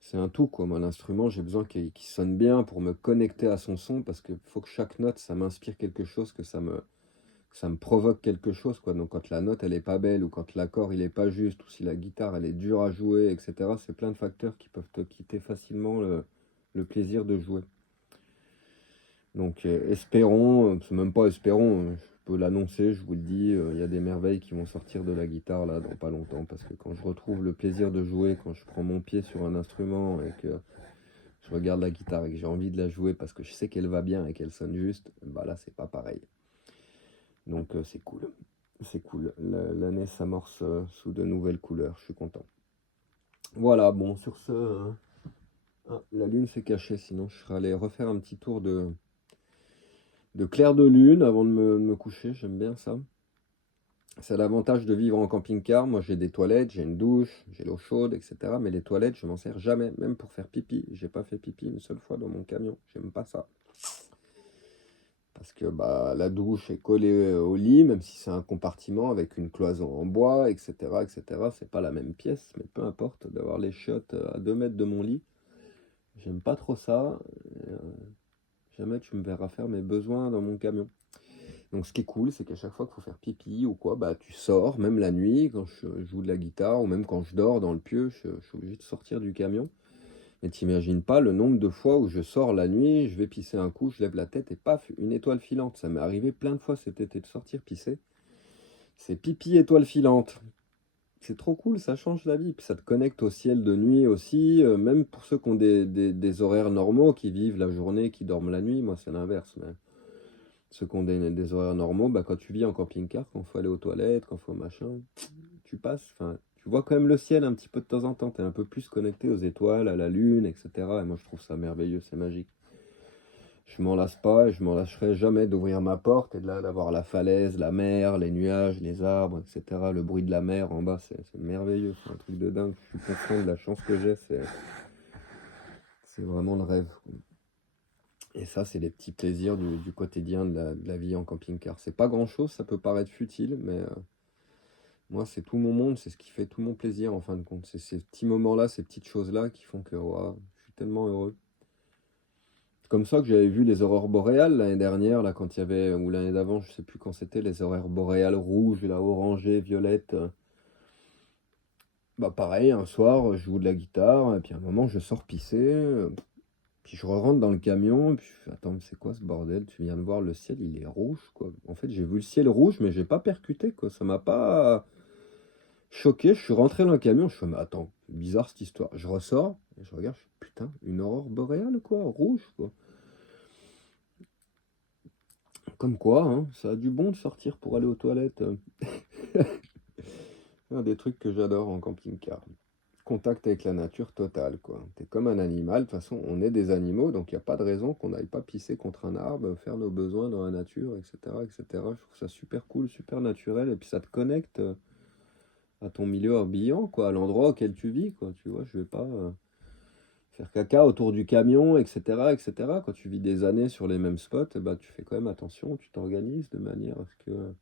C'est un tout, quoi. Moi, l'instrument, j'ai besoin qu'il sonne bien pour me connecter à son son, parce qu'il faut que chaque note, ça m'inspire quelque chose, que ça me provoque quelque chose, quoi. Donc quand la note, elle est pas belle, ou quand l'accord, il est pas juste, ou si la guitare, elle est dure à jouer, etc., c'est plein de facteurs qui peuvent te quitter facilement le plaisir de jouer. Donc espérons, c'est même pas espérons, je peux l'annoncer, je vous le dis, il y a des merveilles qui vont sortir de la guitare là dans pas longtemps, parce que quand je retrouve le plaisir de jouer, quand je prends mon pied sur un instrument et que je regarde la guitare et que j'ai envie de la jouer parce que je sais qu'elle va bien et qu'elle sonne juste, bah là c'est pas pareil. Donc c'est cool, c'est cool. L'année s'amorce sous de nouvelles couleurs, je suis content. Voilà, bon sur ce, ah, la lune s'est cachée, sinon je serais allé refaire un petit tour de clair de lune avant de me coucher, j'aime bien ça. C'est l'avantage de vivre en camping-car. Moi, j'ai des toilettes, j'ai une douche, j'ai l'eau chaude, etc. Mais les toilettes, je m'en sers jamais, même pour faire pipi. J'ai pas fait pipi une seule fois dans mon camion. J'aime pas ça. Parce que bah, la douche est collée au lit, même si c'est un compartiment avec une cloison en bois, etc., etc. C'est pas la même pièce, mais peu importe d'avoir les chiottes à 2 mètres de mon lit. J'aime pas trop ça. Jamais tu me verras faire mes besoins dans mon camion. Donc ce qui est cool, c'est qu'à chaque fois qu'il faut faire pipi ou quoi, bah tu sors, même la nuit, quand je joue de la guitare, ou même quand je dors dans le pieu, je suis obligé de sortir du camion. Mais t'imagines pas le nombre de fois où je sors la nuit, je vais pisser un coup, je lève la tête et paf, une étoile filante. Ça m'est arrivé plein de fois cet été de sortir pisser. C'est pipi étoile filante. C'est trop cool, ça change la vie. Puis ça te connecte au ciel de nuit aussi, même pour ceux qui ont des horaires normaux, qui vivent la journée, qui dorment la nuit. Moi, c'est l'inverse. Mais ceux qui ont des horaires normaux, bah, quand tu vis en camping-car, quand il faut aller aux toilettes, quand il faut machin, tu passes. Enfin, tu vois quand même le ciel un petit peu de temps en temps. Tu es un peu plus connecté aux étoiles, à la lune, etc. Et moi, je trouve ça merveilleux, c'est magique. Je m'en lasse pas et je m'en lâcherai jamais d'ouvrir ma porte et de là d'avoir la falaise, la mer, les nuages, les arbres, etc. Le bruit de la mer en bas, c'est merveilleux, c'est un truc de dingue. Je suis conscient de la chance que j'ai, c'est vraiment le rêve. Et ça, c'est les petits plaisirs du quotidien de la vie en camping-car. C'est pas grand-chose, ça peut paraître futile, mais moi, c'est tout mon monde, c'est ce qui fait tout mon plaisir en fin de compte. C'est ces petits moments-là, ces petites choses-là qui font que ouah, je suis tellement heureux. C'est comme ça que j'avais vu les aurores boréales l'année dernière, là, quand il y avait, ou l'année d'avant, je sais plus quand c'était, les aurores boréales rouges, là, orangées, violettes. Bah pareil, un soir, je joue de la guitare, et puis à un moment, je sors pisser, puis je rentre dans le camion, et puis je fais, attends, mais c'est quoi ce bordel? Tu viens de voir, le ciel, il est rouge, quoi. En fait, j'ai vu le ciel rouge, mais j'ai pas percuté, quoi. Ça m'a pas choqué. Je suis rentré dans le camion, je fais, mais attends, bizarre cette histoire. Je ressors, et je regarde, je fais, putain, une aurore boréale, quoi, rouge, quoi. Comme quoi, hein, ça a du bon de sortir pour aller aux toilettes. Un des trucs que j'adore en camping-car. Contact avec la nature totale, quoi. T'es comme un animal, de toute façon, on est des animaux, donc il n'y a pas de raison qu'on n'aille pas pisser contre un arbre, faire nos besoins dans la nature, etc., etc. Je trouve ça super cool, super naturel, et puis ça te connecte à ton milieu ambiant, quoi, à l'endroit auquel tu vis, quoi. Tu vois, je vais pas faire caca autour du camion, etc., etc. Quand tu vis des années sur les mêmes spots, eh ben, tu fais quand même attention, tu t'organises de manière à ce que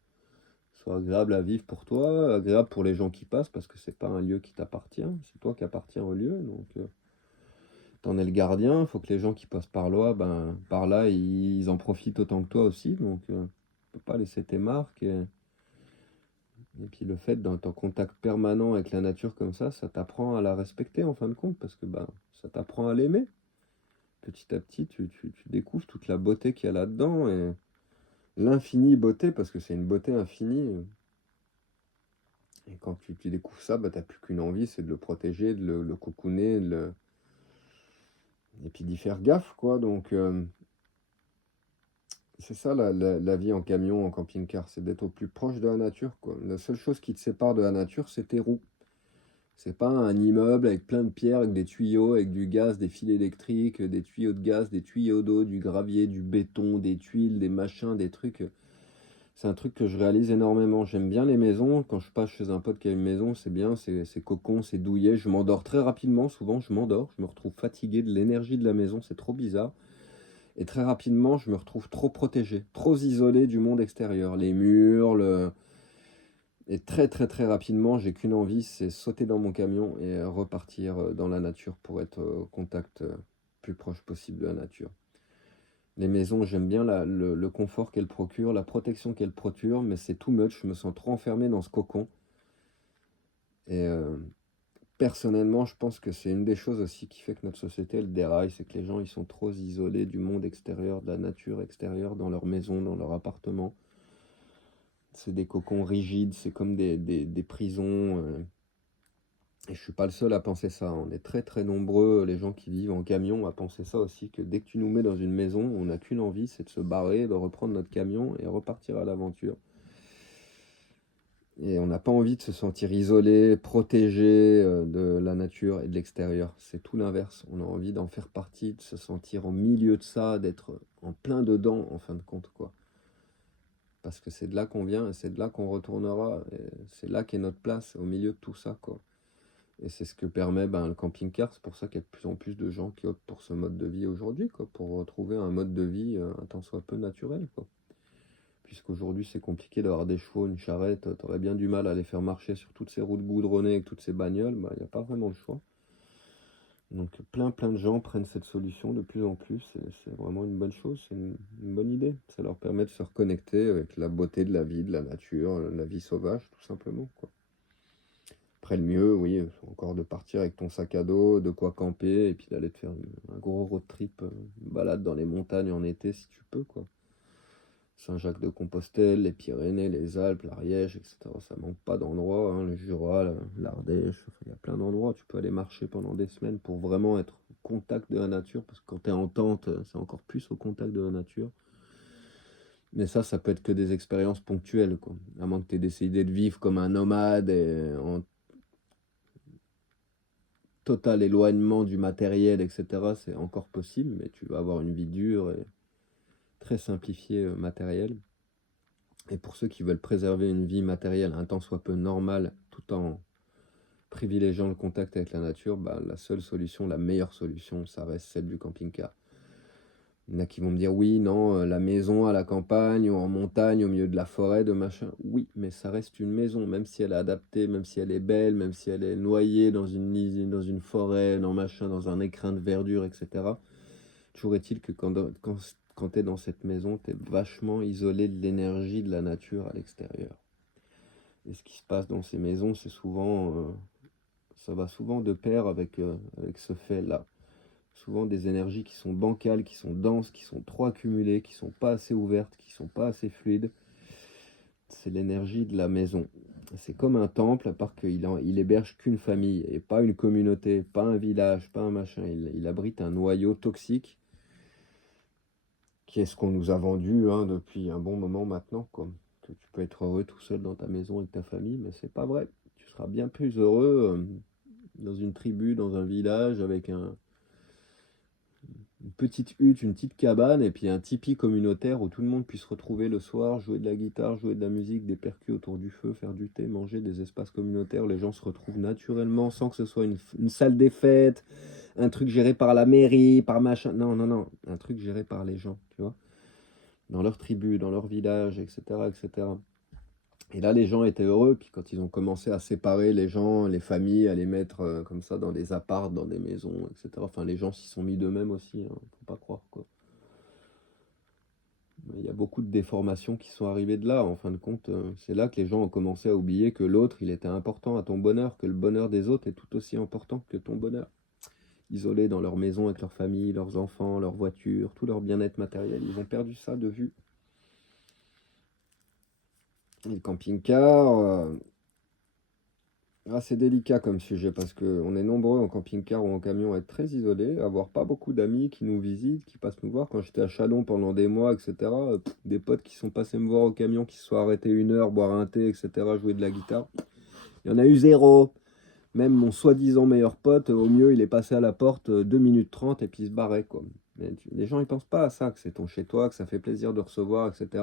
soit agréable à vivre pour toi, agréable pour les gens qui passent, parce que c'est pas un lieu qui t'appartient, c'est toi qui appartiens au lieu, donc t'en es le gardien, il faut que les gens qui passent par là, ils en profitent autant que toi aussi, donc tu peux pas laisser tes marques, et puis le fait d'être en contact permanent avec la nature comme ça t'apprend à la respecter en fin de compte, parce que ça t'apprend à l'aimer. Petit à petit, tu découvres toute la beauté qu'il y a là-dedans, et l'infinie beauté, parce que c'est une beauté infinie. Et quand tu découvres ça, t'as plus qu'une envie, c'est de le protéger, de le cocooner, et puis d'y faire gaffe, quoi. Donc, c'est ça la vie en camion, en camping-car, c'est d'être au plus proche de la nature, quoi. La seule chose qui te sépare de la nature, c'est tes roues. C'est pas un immeuble avec plein de pierres, avec des tuyaux, avec du gaz, des fils électriques, des tuyaux de gaz, des tuyaux d'eau, du gravier, du béton, des tuiles, des machins, des trucs. C'est un truc que je réalise énormément. J'aime bien les maisons. Quand je passe chez un pote qui a une maison, c'est bien, c'est cocon, c'est douillet. Je m'endors très rapidement. Souvent, je m'endors. Je me retrouve fatigué de l'énergie de la maison. C'est trop bizarre. Et très rapidement, je me retrouve trop protégé, trop isolé du monde extérieur. Les murs, et très très très rapidement, j'ai qu'une envie, c'est sauter dans mon camion et repartir dans la nature pour être au contact plus proche possible de la nature. Les maisons, j'aime bien le confort qu'elles procurent, la protection qu'elles procurent, mais c'est too much, je me sens trop enfermé dans ce cocon. Et personnellement, je pense que c'est une des choses aussi qui fait que notre société, elle déraille, c'est que les gens, ils sont trop isolés du monde extérieur, de la nature extérieure, dans leur maison, dans leur appartement. C'est des cocons rigides, c'est comme des prisons. Et je suis pas le seul à penser ça. On est très très nombreux, les gens qui vivent en camion, à penser ça aussi, que dès que tu nous mets dans une maison, on n'a qu'une envie, c'est de se barrer, de reprendre notre camion et repartir à l'aventure. Et on n'a pas envie de se sentir isolé, protégé de la nature et de l'extérieur. C'est tout l'inverse. On a envie d'en faire partie, de se sentir en milieu de ça, d'être en plein dedans, en fin de compte, quoi. Parce que c'est de là qu'on vient et c'est de là qu'on retournera. Et c'est là qu'est notre place, au milieu de tout ça, quoi. Et c'est ce que permet le camping-car. C'est pour ça qu'il y a de plus en plus de gens qui optent pour ce mode de vie aujourd'hui, quoi, pour retrouver un mode de vie un tant soit peu naturel, quoi. Puisqu'aujourd'hui c'est compliqué d'avoir des chevaux, une charrette, t'aurais bien du mal à les faire marcher sur toutes ces routes goudronnées avec toutes ces bagnoles, il n'y a pas vraiment le choix. Donc plein de gens prennent cette solution de plus en plus, et c'est vraiment une bonne chose, c'est une bonne idée. Ça leur permet de se reconnecter avec la beauté de la vie, de la nature, la vie sauvage, tout simplement, quoi. Après, le mieux, oui, c'est encore de partir avec ton sac à dos, de quoi camper, et puis d'aller te faire un gros road trip, une balade dans les montagnes en été si tu peux, quoi. Saint-Jacques-de-Compostelle, les Pyrénées, les Alpes, l'Ariège, etc. Ça manque pas d'endroits, hein, le Jura, l'Ardèche, enfin, il y a plein d'endroits. Tu peux aller marcher pendant des semaines pour vraiment être au contact de la nature, parce que quand tu es en tente, c'est encore plus au contact de la nature. Mais ça peut être que des expériences ponctuelles, quoi. À moins que tu aies décidé de vivre comme un nomade et en total éloignement du matériel, etc. C'est encore possible, mais tu vas avoir une vie dure et très simplifiée matérielle. Et pour ceux qui veulent préserver une vie matérielle un tant soit peu normale, tout en privilégiant le contact avec la nature, bah, la seule solution, la meilleure solution, ça reste celle du camping-car. Il y en a qui vont me dire oui, non, la maison à la campagne ou en montagne, au milieu de la forêt, de machin. Oui, mais ça reste une maison, même si elle est adaptée, même si elle est belle, même si elle est noyée dans une forêt, dans machin, dans un écrin de verdure, etc. Toujours est-il que quand tu es dans cette maison, tu es vachement isolé de l'énergie de la nature à l'extérieur. Et ce qui se passe dans ces maisons, c'est souvent, ça va souvent de pair avec ce fait-là. Souvent des énergies qui sont bancales, qui sont denses, qui sont trop accumulées, qui sont pas assez ouvertes, qui sont pas assez fluides. C'est l'énergie de la maison. C'est comme un temple, à part il héberge qu'une famille, et pas une communauté, pas un village, pas un machin. Il abrite un noyau toxique, qui est ce qu'on nous a vendu hein, depuis un bon moment maintenant, quoi. Que tu peux être heureux tout seul dans ta maison avec ta famille, mais c'est pas vrai. Tu seras bien plus heureux dans une tribu, dans un village, avec une petite hutte, une petite cabane, et puis un tipi communautaire où tout le monde puisse se retrouver le soir, jouer de la guitare, jouer de la musique, des percus autour du feu, faire du thé, manger, des espaces communautaires où les gens se retrouvent naturellement, sans que ce soit une salle des fêtes, un truc géré par la mairie, par machin. Non, non, non, un truc géré par les gens, tu vois, dans leur tribu, dans leur village, etc., etc. Et là, les gens étaient heureux. Puis quand ils ont commencé à séparer les gens, les familles, à les mettre comme ça dans des apparts, dans des maisons, etc. Enfin, les gens s'y sont mis d'eux-mêmes aussi, hein, faut pas croire, quoi. Il y a beaucoup de déformations qui sont arrivées de là. En fin de compte, c'est là que les gens ont commencé à oublier que l'autre, il était important à ton bonheur, que le bonheur des autres est tout aussi important que ton bonheur. Isolés dans leur maison avec leur famille, leurs enfants, leur voiture, tout leur bien-être matériel, ils ont perdu ça de vue. Et le camping-car, c'est délicat comme sujet parce qu'on est nombreux en camping-car ou en camion à être très isolés, à avoir pas beaucoup d'amis qui nous visitent, qui passent nous voir. Quand j'étais à Châlons pendant des mois, etc., des potes qui sont passés me voir au camion, qui se sont arrêtés 1 heure, boire un thé, etc., jouer de la guitare. Il y en a eu zéro. Même mon soi-disant meilleur pote, au mieux, il est passé à la porte 2 minutes 30 et puis il se barrait, quoi. Mais les gens, ils pensent pas à ça, que c'est ton chez-toi, que ça fait plaisir de recevoir, etc.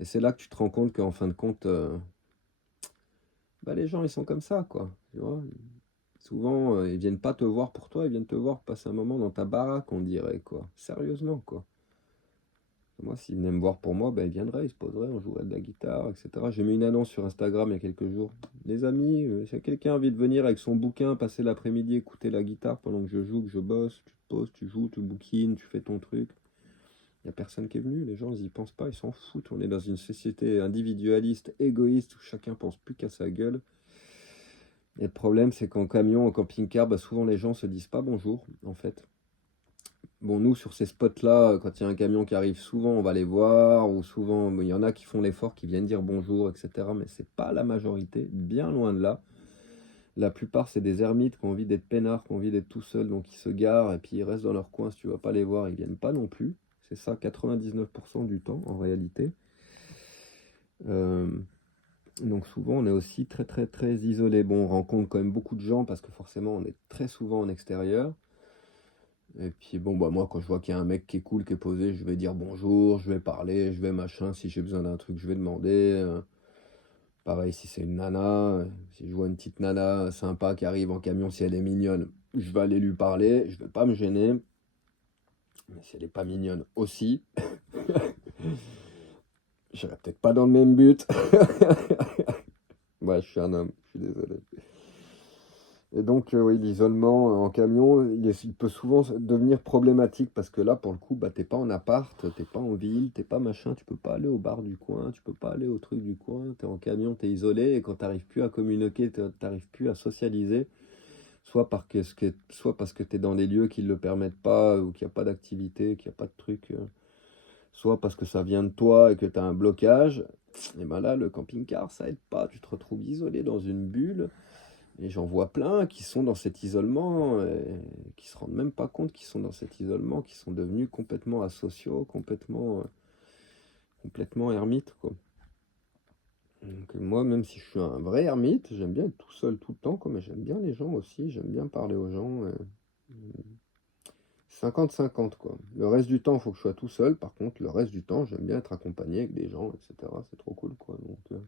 Et c'est là que tu te rends compte qu'en fin de compte, bah, les gens, ils sont comme ça, quoi. Tu vois. Souvent, ils viennent pas te voir pour toi, ils viennent te voir passer un moment dans ta baraque, on dirait, quoi. Sérieusement, quoi. Moi, s'ils venaient me voir pour moi, ben, ils viendraient, ils se poseraient, on jouerait de la guitare, etc. J'ai mis une annonce sur Instagram il y a quelques jours. Les amis, si quelqu'un a envie de venir avec son bouquin, passer l'après-midi, écouter la guitare pendant que je joue, que je bosse, tu te poses, tu joues, tu bouquines, tu fais ton truc. Il n'y a personne qui est venu, les gens, ils y pensent pas, ils s'en foutent. On est dans une société individualiste, égoïste, où chacun pense plus qu'à sa gueule. Et le problème, c'est qu'en camion, en camping-car, bah, souvent les gens se disent pas bonjour, en fait. Bon, nous, sur ces spots-là, quand il y a un camion qui arrive, souvent on va les voir, ou souvent, il y en a qui font l'effort, qui viennent dire bonjour, etc. Mais c'est pas la majorité, bien loin de là. La plupart, c'est des ermites qui ont envie d'être peinards, qui ont envie d'être tout seuls, donc ils se garent et puis ils restent dans leur coin. Si tu vas pas les voir, ils viennent pas non plus. C'est ça, 99% du temps, en réalité. Euh, donc souvent, on est aussi très, très, très isolé. Bon, on rencontre quand même beaucoup de gens parce que forcément, on est très souvent en extérieur. Et puis bon, bah moi, quand je vois qu'il y a un mec qui est cool, qui est posé, je vais dire bonjour, je vais parler, je vais machin. Si j'ai besoin d'un truc, je vais demander. Pareil, si c'est une nana, si je vois une petite nana sympa qui arrive en camion, si elle est mignonne, je vais aller lui parler, je vais pas me gêner. Mais si elle est pas mignonne aussi, j'irai peut-être pas dans le même but. Ouais, je suis un homme, je suis désolé. Et donc, oui, l'isolement en camion, il peut souvent devenir problématique parce que là, pour le coup, bah, t'es pas en appart, t'es pas en ville, t'es pas machin, tu peux pas aller au bar du coin, tu peux pas aller au truc du coin, t'es en camion, t'es isolé et quand t'arrives plus à communiquer, t'arrives plus à socialiser, soit parce que t'es dans des lieux qui le permettent pas ou qu'il n'y a pas d'activité, qu'il n'y a pas de truc, soit parce que ça vient de toi et que tu as un blocage, et ben là, le camping-car, ça aide pas. Tu te retrouves isolé dans une bulle, et j'en vois plein qui sont dans cet isolement, et qui se rendent même pas compte qu'ils sont dans cet isolement, qui sont devenus complètement asociaux, complètement ermites, quoi. Donc, moi, même si je suis un vrai ermite, j'aime bien être tout seul tout le temps, quoi, mais j'aime bien les gens aussi, j'aime bien parler aux gens. 50-50, quoi. Le reste du temps, il faut que je sois tout seul. Par contre, le reste du temps, j'aime bien être accompagné avec des gens, etc. C'est trop cool, quoi. Donc,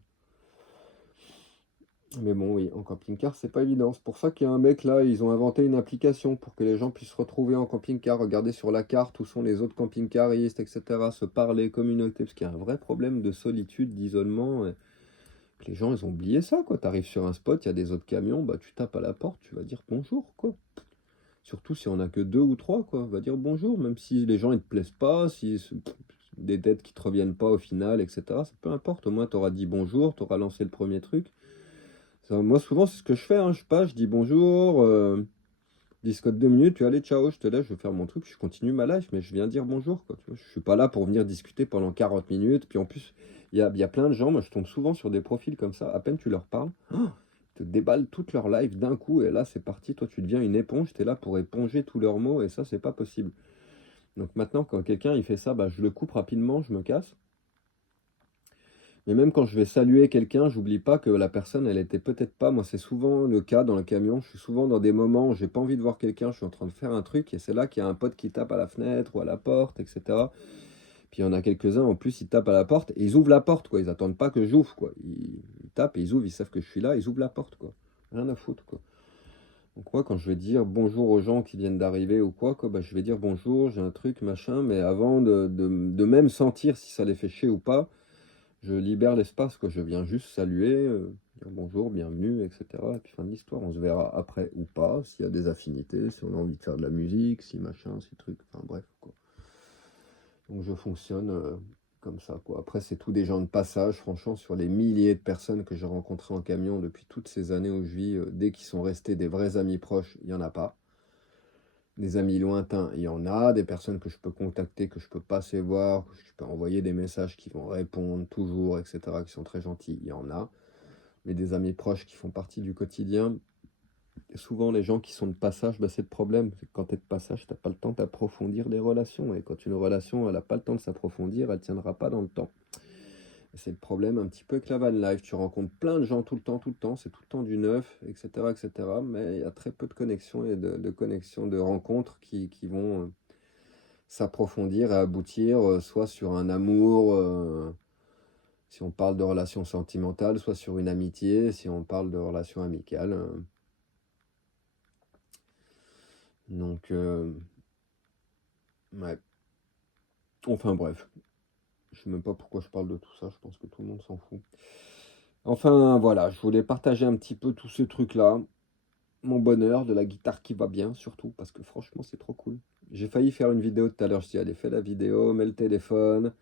mais bon, oui, en camping-car, c'est pas évident. C'est pour ça qu'il y a un mec là, ils ont inventé une application pour que les gens puissent se retrouver en camping-car, regarder sur la carte où sont les autres camping-caristes, etc. Se parler, communauté, parce qu'il y a un vrai problème de solitude, d'isolement. Et que les gens, ils ont oublié ça, quoi. T'arrives sur un spot, il y a des autres camions, bah tu tapes à la porte, tu vas dire bonjour, quoi. Surtout si on a que deux ou trois, quoi. Va dire bonjour, même si les gens ils te plaisent pas, si des dettes qui te reviennent pas au final, etc. Ça peu importe, au moins tu auras dit bonjour, tu auras lancé le premier truc. Ça, moi souvent c'est ce que je fais, hein. Je passe, je dis bonjour, discote 2 minutes, puis allez ciao, je te laisse, je vais faire mon truc, je continue ma life, mais je viens dire bonjour, quoi. Tu vois, je suis pas là pour venir discuter pendant 40 minutes, puis en plus il y a plein de gens, moi je tombe souvent sur des profils comme ça, à peine tu leur parles, te déballent toute leur life d'un coup, et là c'est parti, toi tu deviens une éponge, tu es là pour éponger tous leurs mots, et ça c'est pas possible. Donc maintenant quand quelqu'un il fait ça, bah, je le coupe rapidement, je me casse. Mais même quand je vais saluer quelqu'un, j'oublie pas que la personne elle était peut-être pas, moi c'est souvent le cas dans le camion, je suis souvent dans des moments où j'ai pas envie de voir quelqu'un, je suis en train de faire un truc, et c'est là qu'il y a un pote qui tape à la fenêtre ou à la porte, etc. Puis il y en a quelques-uns en plus, ils tapent à la porte, et ils ouvrent la porte, quoi, ils attendent pas que j'ouvre, quoi. Ils tapent et ils ouvrent, ils savent que je suis là, ils ouvrent la porte, quoi. Rien à foutre, quoi. Donc moi, quand je vais dire bonjour aux gens qui viennent d'arriver ou quoi, bah, je vais dire bonjour, j'ai un truc, machin, mais avant de même sentir si ça les fait chier ou pas, je libère l'espace, quoi. Je viens juste saluer, dire bonjour, bienvenue, etc. Et puis fin de l'histoire, on se verra après ou pas, s'il y a des affinités, si on a envie de faire de la musique, si machin, si truc, enfin bref, quoi. Donc je fonctionne comme ça, quoi. Après, c'est tout des gens de passage, franchement, sur les milliers de personnes que j'ai rencontrées en camion depuis toutes ces années où je vis, dès qu'ils sont restés des vrais amis proches, il n'y en a pas. Des amis lointains, il y en a. Des personnes que je peux contacter, que je peux passer voir, que je peux envoyer des messages qui vont répondre toujours, etc., qui sont très gentils, il y en a. Mais des amis proches qui font partie du quotidien, et souvent les gens qui sont de passage, bah, c'est le problème. C'est que quand tu es de passage, tu n'as pas le temps d'approfondir les relations. Et quand une relation, elle n'a pas le temps de s'approfondir, elle ne tiendra pas dans le temps. C'est le problème un petit peu avec la van life. Tu rencontres plein de gens tout le temps, c'est tout le temps du neuf, etc., etc. Mais il y a très peu de connexions et de connexions, de rencontres qui vont s'approfondir et aboutir soit sur un amour, si on parle de relations sentimentales, soit sur une amitié, si on parle de relations amicales. Donc, ouais. Enfin bref, je sais même pas pourquoi je parle de tout ça, je pense que tout le monde s'en fout. Enfin voilà, je voulais partager un petit peu tous ces trucs-là. Mon bonheur, de la guitare qui va bien, surtout, parce que franchement, c'est trop cool. J'ai failli faire une vidéo tout à l'heure, je dis, allez, fais la vidéo, mets le téléphone.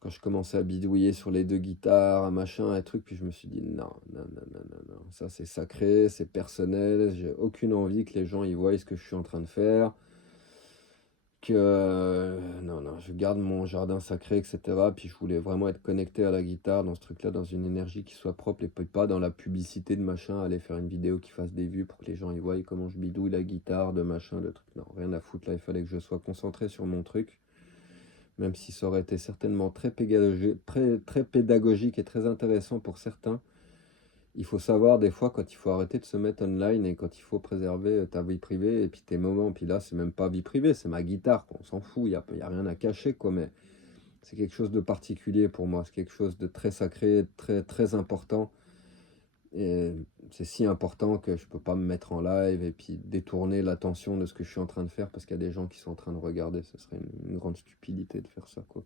Quand je commençais à bidouiller sur les deux guitares, un machin, un truc, puis je me suis dit, non, non, non, non, non, non, ça c'est sacré, c'est personnel, j'ai aucune envie que les gens y voient ce que je suis en train de faire. Non, non, je garde mon jardin sacré, etc. Puis je voulais vraiment être connecté à la guitare dans ce truc-là, dans une énergie qui soit propre et peut pas dans la publicité de machin, aller faire une vidéo qui fasse des vues pour que les gens y voient comment je bidouille la guitare, de machin, de truc. Non, rien à foutre là, il fallait que je sois concentré sur mon truc, même si ça aurait été certainement très pédagogique et très intéressant pour certains. Il faut savoir des fois quand il faut arrêter de se mettre online et quand il faut préserver ta vie privée et puis tes moments. Puis là, c'est même pas vie privée, c'est ma guitare, quoi. On s'en fout, y a rien à cacher, quoi. Mais c'est quelque chose de particulier pour moi. C'est quelque chose de très sacré, très, très important. Et c'est si important que je peux pas me mettre en live et puis détourner l'attention de ce que je suis en train de faire parce qu'il y a des gens qui sont en train de regarder. Ce serait une grande stupidité de faire ça, quoi.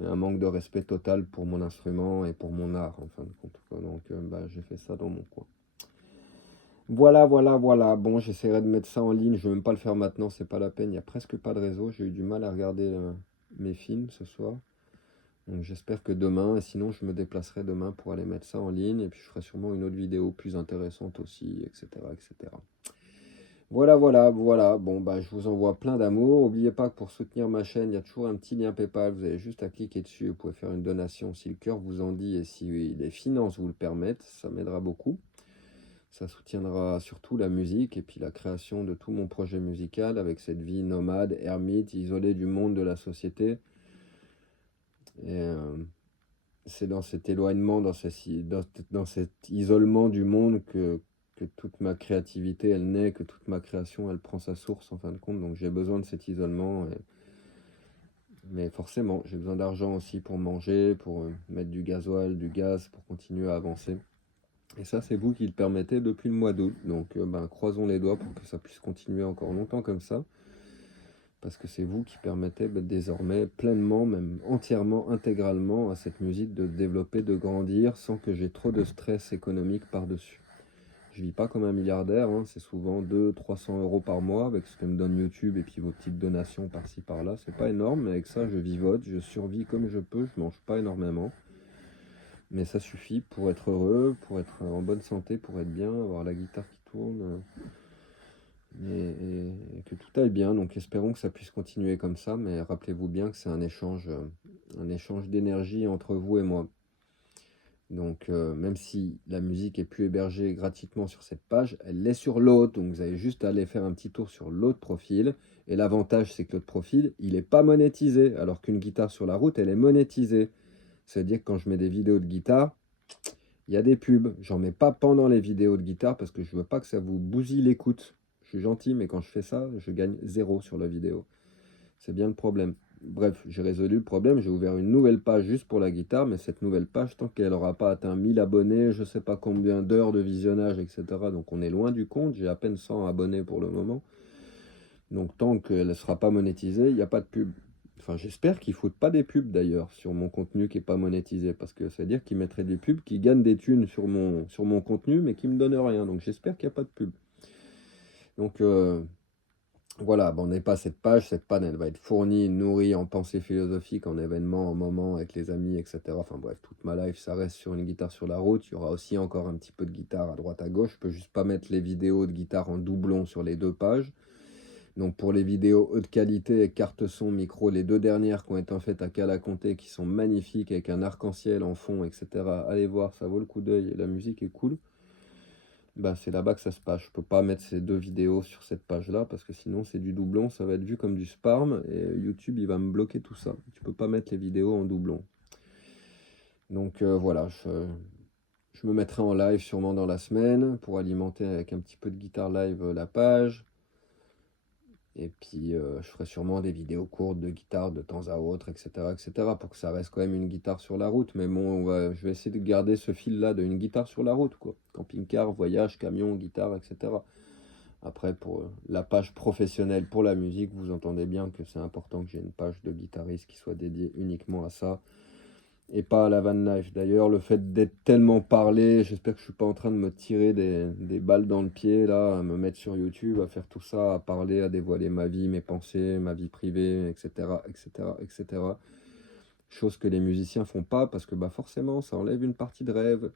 Et un manque de respect total pour mon instrument et pour mon art, en fin de compte, quoi. Donc, bah, j'ai fait ça dans mon coin. Voilà, voilà, voilà. Bon, j'essaierai de mettre ça en ligne. Je ne vais même pas le faire maintenant, c'est pas la peine. Il n'y a presque pas de réseau. J'ai eu du mal à regarder mes films ce soir. Donc j'espère que demain, et sinon je me déplacerai demain pour aller mettre ça en ligne. Et puis je ferai sûrement une autre vidéo plus intéressante aussi, etc., etc. Voilà, voilà, voilà. Bon, bah, je vous envoie plein d'amour. N'oubliez pas que pour soutenir ma chaîne, il y a toujours un petit lien PayPal. Vous avez juste à cliquer dessus. Vous pouvez faire une donation si le cœur vous en dit et si les finances vous le permettent. Ça m'aidera beaucoup. Ça soutiendra surtout la musique et puis la création de tout mon projet musical avec cette vie nomade, ermite, isolée du monde de la société. Et c'est dans cet éloignement, dans cet isolement du monde que toute ma créativité, elle naît, que toute ma création, elle prend sa source en fin de compte. Donc j'ai besoin de cet isolement. Mais forcément, j'ai besoin d'argent aussi pour manger, pour mettre du gasoil, du gaz, pour continuer à avancer. Et ça, c'est vous qui le permettez depuis le mois d'août. Donc ben, croisons les doigts pour que ça puisse continuer encore longtemps comme ça. Parce que c'est vous qui permettez désormais pleinement, même entièrement, intégralement à cette musique de développer, de grandir sans que j'ai trop de stress économique par-dessus. Je vis pas comme un milliardaire, hein, c'est souvent 200-300 € par mois avec ce que me donne YouTube et puis vos petites donations par-ci par-là. C'est pas énorme, mais avec ça je vivote, je survis comme je peux, je mange pas énormément. Mais ça suffit pour être heureux, pour être en bonne santé, pour être bien, avoir la guitare qui tourne. Et que tout aille bien. Donc espérons que ça puisse continuer comme ça, mais rappelez-vous bien que c'est un échange d'énergie entre vous et moi. Donc même si la musique est plus hébergée gratuitement sur cette page, elle l'est sur l'autre. Donc vous avez juste à aller faire un petit tour sur l'autre profil. Et l'avantage, c'est que l'autre profil, il n'est pas monétisé, alors qu'une guitare sur la route, elle est monétisée. C'est-à-dire que quand je mets des vidéos de guitare, il y a des pubs. J'en mets pas pendant les vidéos de guitare parce que je veux pas que ça vous bousille l'écoute. Je suis gentil, mais quand je fais ça, je gagne 0 sur la vidéo. C'est bien le problème. Bref, j'ai résolu le problème. J'ai ouvert une nouvelle page juste pour la guitare, mais cette nouvelle page, tant qu'elle n'aura pas atteint 1000 abonnés, je sais pas combien d'heures de visionnage, etc. Donc on est loin du compte. J'ai à peine 100 abonnés pour le moment. Donc tant qu'elle ne sera pas monétisée, il n'y a pas de pub. Enfin, j'espère qu'ils ne foutent pas des pubs d'ailleurs sur mon contenu qui n'est pas monétisé, parce que ça veut dire qu'ils mettraient des pubs qui gagnent des thunes sur mon contenu, mais qui ne me donnent rien. Donc j'espère qu'il n'y a pas de pub. Donc voilà, bon, on n'est pas à cette page. Cette panne, elle va être fournie, nourrie en pensée philosophique, en événements, en moments avec les amis, etc. Enfin bref, toute ma life, ça reste sur une guitare sur la route. Il y aura aussi encore un petit peu de guitare à droite à gauche. Je peux juste pas mettre les vidéos de guitare en doublon sur les deux pages. Donc pour les vidéos haute qualité, carte son, micro, les deux dernières qui ont été faites à Cala-Conté, qui sont magnifiques avec un arc-en-ciel en fond, etc. Allez voir, ça vaut le coup d'œil et la musique est cool. Bah, c'est là-bas que ça se passe. Je peux pas mettre ces deux vidéos sur cette page-là parce que sinon c'est du doublon, ça va être vu comme du spam et YouTube il va me bloquer tout ça. Tu peux pas mettre les vidéos en doublon. Donc voilà, je me mettrai en live sûrement dans la semaine pour alimenter avec un petit peu de guitare live la page. Et puis, je ferai sûrement des vidéos courtes de guitare de temps à autre, etc., pour que ça reste quand même une guitare sur la route. Mais bon, je vais essayer de garder ce fil-là d'une guitare sur la route, quoi. Camping-car, voyage, camion, guitare, etc. Après, pour la page professionnelle pour la musique, vous entendez bien que c'est important que j'ai une page de guitariste qui soit dédiée uniquement à ça et pas à la van life. D'ailleurs, le fait d'être tellement parlé, j'espère que je suis pas en train de me tirer des balles dans le pied, là, à me mettre sur YouTube, à faire tout ça, à parler, à dévoiler ma vie, mes pensées, ma vie privée, etc., etc., etc. Chose que les musiciens font pas parce que bah forcément, ça enlève une partie de rêve.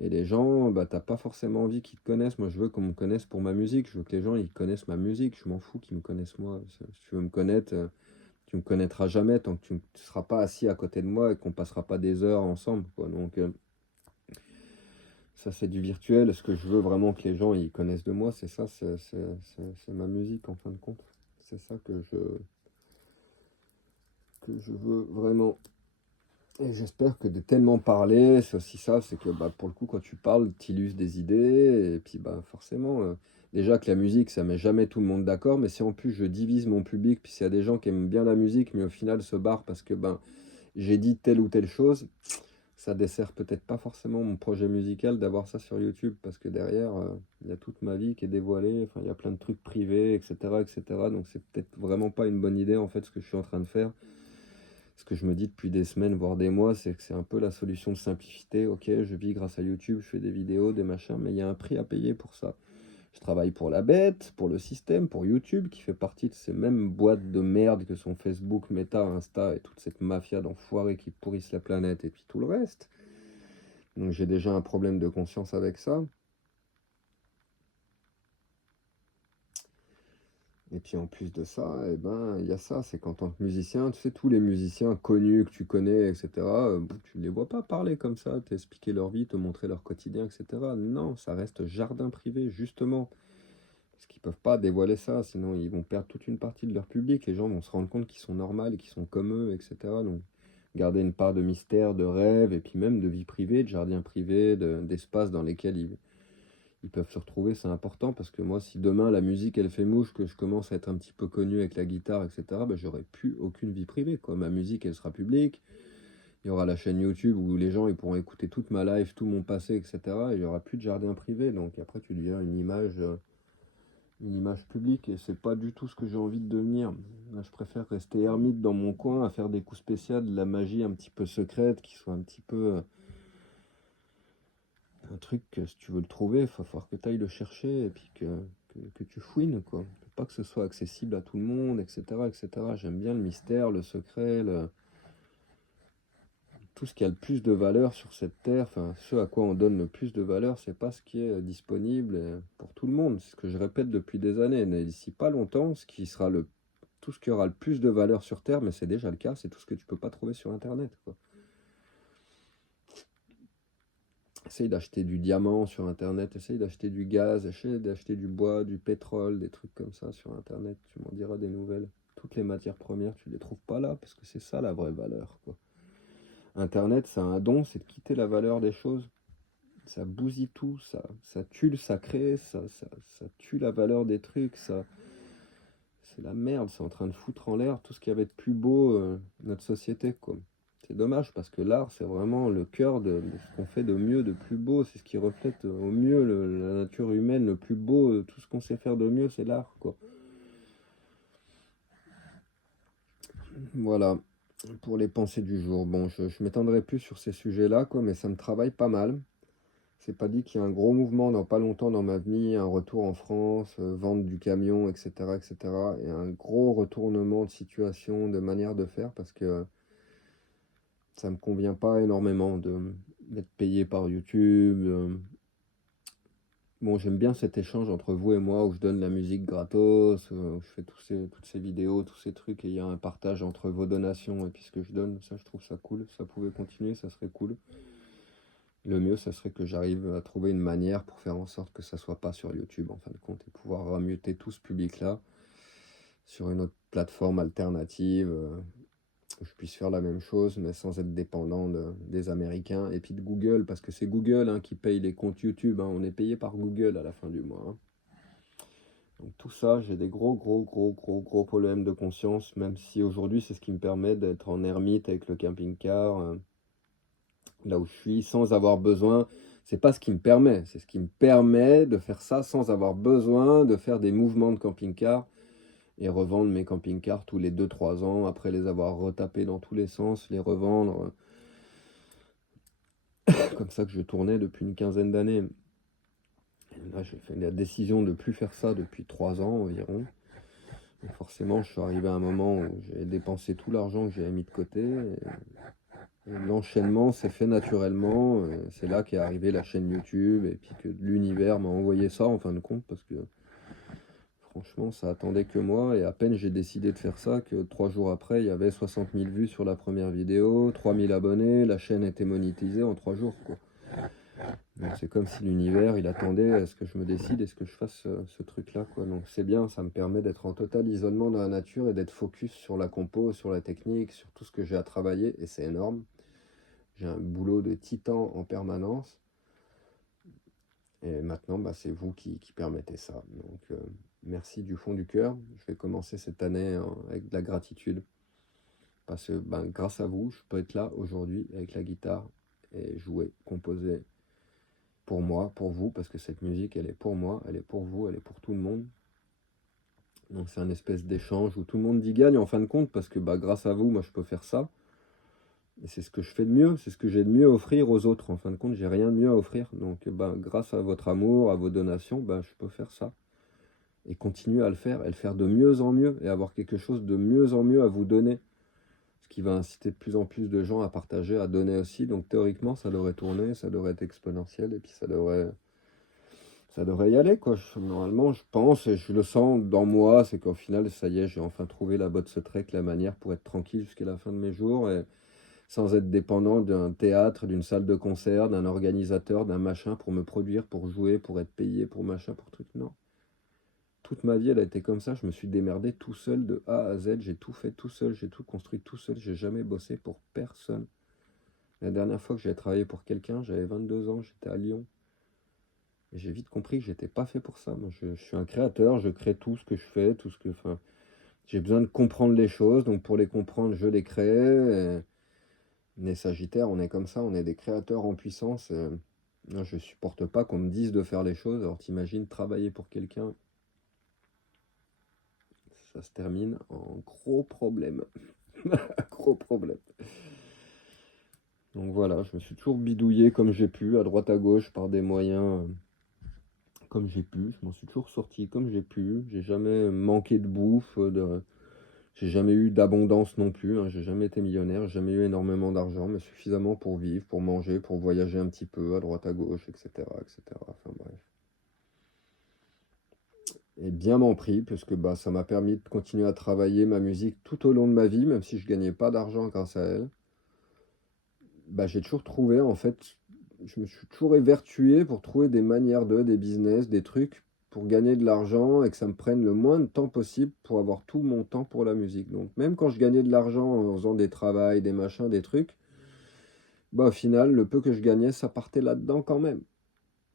Et les gens, bah t'as pas forcément envie qu'ils te connaissent. Moi, je veux qu'on me connaisse pour ma musique. Je veux que les gens, ils connaissent ma musique. Je m'en fous qu'ils me connaissent moi. Si tu veux me connaître, tu me connaîtras jamais tant que tu ne seras pas assis à côté de moi et qu'on passera pas des heures ensemble, quoi. Donc ça c'est du virtuel. Ce que je veux vraiment que les gens ils connaissent de moi, c'est ça, c'est ma musique en fin de compte. C'est ça que je veux vraiment. Et j'espère que de tellement parler, c'est aussi ça, c'est que bah, pour le coup quand tu parles, tu illustres des idées, et puis bah forcément, déjà que la musique, ça met jamais tout le monde d'accord, mais si en plus je divise mon public, puis s'il y a des gens qui aiment bien la musique, mais au final se barrent parce que ben j'ai dit telle ou telle chose, ça dessert peut-être pas forcément mon projet musical d'avoir ça sur YouTube, parce que derrière, il y a toute ma vie qui est dévoilée, enfin il y a plein de trucs privés, etc., etc. Donc c'est peut-être vraiment pas une bonne idée en fait ce que je suis en train de faire. Ce que je me dis depuis des semaines, voire des mois, c'est que c'est un peu la solution de simplicité. Ok, je vis grâce à YouTube, je fais des vidéos, des machins, mais il y a un prix à payer pour ça. Je travaille pour la bête, pour le système, pour YouTube, qui fait partie de ces mêmes boîtes de merde que sont Facebook, Meta, Insta et toute cette mafia d'enfoirés qui pourrissent la planète et puis tout le reste. Donc j'ai déjà un problème de conscience avec ça. Et puis en plus de ça, eh ben, il y a ça, c'est qu'en tant que musicien, tu sais, tous les musiciens connus que tu connais, etc., tu ne les vois pas parler comme ça, t'expliquer leur vie, te montrer leur quotidien, etc. Non, ça reste jardin privé, justement. Parce qu'ils peuvent pas dévoiler ça, sinon ils vont perdre toute une partie de leur public. Les gens vont se rendre compte qu'ils sont normaux et qu'ils sont comme eux, etc. Donc, garder une part de mystère, de rêve, et puis même de vie privée, de jardin privé, d'espace dans lesquels ils peuvent se retrouver, c'est important. Parce que moi, si demain la musique elle fait mouche, que je commence à être un petit peu connu avec la guitare, etc., ben, j'aurai plus aucune vie privée, quoi. Ma musique elle sera publique. Il y aura la chaîne YouTube où les gens ils pourront écouter toute ma life, tout mon passé, etc. Et il n'y aura plus de jardin privé. Donc après, tu deviens une image publique et c'est pas du tout ce que j'ai envie de devenir. Là, je préfère rester ermite dans mon coin, à faire des coups spéciaux, de la magie un petit peu secrète, qui soit un petit peu un truc que si tu veux le trouver, il va falloir que tu ailles le chercher et puis que tu fouines, quoi. Pas que ce soit accessible à tout le monde, etc., etc. J'aime bien le mystère, le secret, tout ce qui a le plus de valeur sur cette terre, enfin, ce à quoi on donne le plus de valeur, c'est pas ce qui est disponible pour tout le monde. C'est ce que je répète depuis des années. Mais d'ici pas longtemps, tout ce qui aura le plus de valeur sur terre, mais c'est déjà le cas, c'est tout ce que tu peux pas trouver sur Internet, quoi. Essaye d'acheter du diamant sur Internet, essaye d'acheter du gaz, essaye d'acheter du bois, du pétrole, des trucs comme ça sur Internet. Tu m'en diras des nouvelles. Toutes les matières premières, tu les trouves pas là, parce que c'est ça la vraie valeur, quoi. Internet, c'est un don, c'est de quitter la valeur des choses. Ça bousille tout, ça tue le sacré, ça tue la valeur des trucs, c'est la merde, c'est en train de foutre en l'air tout ce qui avait de plus beau notre société, quoi. C'est dommage parce que l'art, c'est vraiment le cœur de ce qu'on fait de mieux, de plus beau, c'est ce qui reflète au mieux la nature humaine, le plus beau, tout ce qu'on sait faire de mieux, c'est l'art, quoi. Voilà, pour les pensées du jour. Bon, je m'étendrai plus sur ces sujets-là, quoi, mais ça me travaille pas mal. C'est pas dit qu'il y a un gros mouvement dans pas longtemps dans ma vie, un retour en France, vente du camion, etc., etc. Et un gros retournement de situation, de manière de faire, parce que ça me convient pas énormément d'être payé par YouTube. Bon, j'aime bien cet échange entre vous et moi où je donne la musique gratos, où je fais toutes ces vidéos, tous ces trucs, et il y a un partage entre vos donations et puis ce que je donne. Ça, je trouve ça cool. Ça pouvait continuer, ça serait cool. Le mieux, ça serait que j'arrive à trouver une manière pour faire en sorte que ça soit pas sur YouTube, en fin de compte, et pouvoir remuter tout ce public-là sur une autre plateforme alternative, où je puisse faire la même chose, mais sans être dépendant des Américains, et puis de Google, parce que c'est Google hein, qui paye les comptes YouTube, hein. On est payé par Google à la fin du mois, hein. Donc tout ça, j'ai des gros problèmes de conscience, même si aujourd'hui, c'est ce qui me permet d'être en ermite avec le camping-car, là où je suis, sans avoir besoin. C'est pas ce qui me permet, c'est ce qui me permet de faire ça sans avoir besoin de faire des mouvements de camping-car et revendre mes camping-cars tous les 2 3 ans, après les avoir retapés dans tous les sens, les revendre. Comme ça que je tournais depuis une quinzaine d'années. Là, j'ai fait la décision de ne plus faire ça depuis 3 ans environ. Et forcément, je suis arrivé à un moment où j'ai dépensé tout l'argent que j'avais mis de côté. Et l'enchaînement s'est fait naturellement. C'est là qu'est arrivée la chaîne YouTube et puis que l'univers m'a envoyé ça en fin de compte parce que franchement ça attendait que moi et à peine j'ai décidé de faire ça que 3 jours après il y avait 60 000 vues sur la première vidéo, 3000 abonnés, la chaîne était monétisée en 3 jours, quoi. Donc c'est comme si l'univers il attendait à ce que je me décide et ce que je fasse ce truc-là, quoi. Donc c'est bien, ça me permet d'être en total isolement dans la nature et d'être focus sur la compo, sur la technique, sur tout ce que j'ai à travailler et c'est énorme. J'ai un boulot de titan en permanence. Et maintenant, bah, c'est vous qui permettez ça. Donc, merci du fond du cœur. Je vais commencer cette année avec de la gratitude. Parce que ben, grâce à vous, je peux être là aujourd'hui avec la guitare et jouer, composer pour moi, pour vous, parce que cette musique, elle est pour moi, elle est pour vous, elle est pour tout le monde. Donc c'est un espèce d'échange où tout le monde y gagne en fin de compte, parce que bah, grâce à vous, moi je peux faire ça. Et c'est ce que je fais de mieux, c'est ce que j'ai de mieux à offrir aux autres. En fin de compte, j'ai rien de mieux à offrir. Donc, ben, grâce à votre amour, à vos donations, ben, je peux faire ça. Et continuer à le faire, et le faire de mieux en mieux, et avoir quelque chose de mieux en mieux à vous donner. Ce qui va inciter de plus en plus de gens à partager, à donner aussi. Donc, théoriquement, ça devrait tourner, ça devrait être exponentiel, et puis ça ça devrait y aller, quoi. Normalement, je pense, et je le sens dans moi, c'est qu'au final, ça y est, j'ai enfin trouvé la botte secrète, la manière pour être tranquille jusqu'à la fin de mes jours, et sans être dépendant d'un théâtre, d'une salle de concert, d'un organisateur, d'un machin pour me produire, pour jouer, pour être payé, pour machin, pour truc. Non. Toute ma vie, elle a été comme ça. Je me suis démerdé tout seul de A à Z. J'ai tout fait tout seul, j'ai tout construit tout seul. J'ai jamais bossé pour personne. La dernière fois que j'ai travaillé pour quelqu'un, j'avais 22 ans, j'étais à Lyon. Et j'ai vite compris que j'étais pas fait pour ça. Moi, je suis un créateur, je crée tout ce que je fais, tout ce que. Enfin, j'ai besoin de comprendre les choses, donc pour les comprendre, je les crée. Les Sagittaires, on est comme ça, on est des créateurs en puissance. Non, je supporte pas qu'on me dise de faire les choses. Alors t'imagines travailler pour quelqu'un, ça se termine en gros problème. Gros problème. Donc voilà, je me suis toujours bidouillé comme j'ai pu, à droite à gauche, par des moyens comme j'ai pu. Je m'en suis toujours sorti comme j'ai pu. J'ai jamais manqué de bouffe, j'ai jamais eu d'abondance non plus, hein. J'ai jamais été millionnaire, j'ai jamais eu énormément d'argent, mais suffisamment pour vivre, pour manger, pour voyager un petit peu à droite à gauche, etc., etc. Enfin bref. Et bien m'en pris, parce que bah, ça m'a permis de continuer à travailler ma musique tout au long de ma vie, même si je gagnais pas d'argent grâce à elle. Bah, j'ai toujours trouvé, en fait, je me suis toujours évertué pour trouver des manières des business, des trucs pour gagner de l'argent et que ça me prenne le moins de temps possible pour avoir tout mon temps pour la musique. Donc même quand je gagnais de l'argent en faisant des travails, des machins, des trucs, bah au final, le peu que je gagnais, ça partait là-dedans quand même.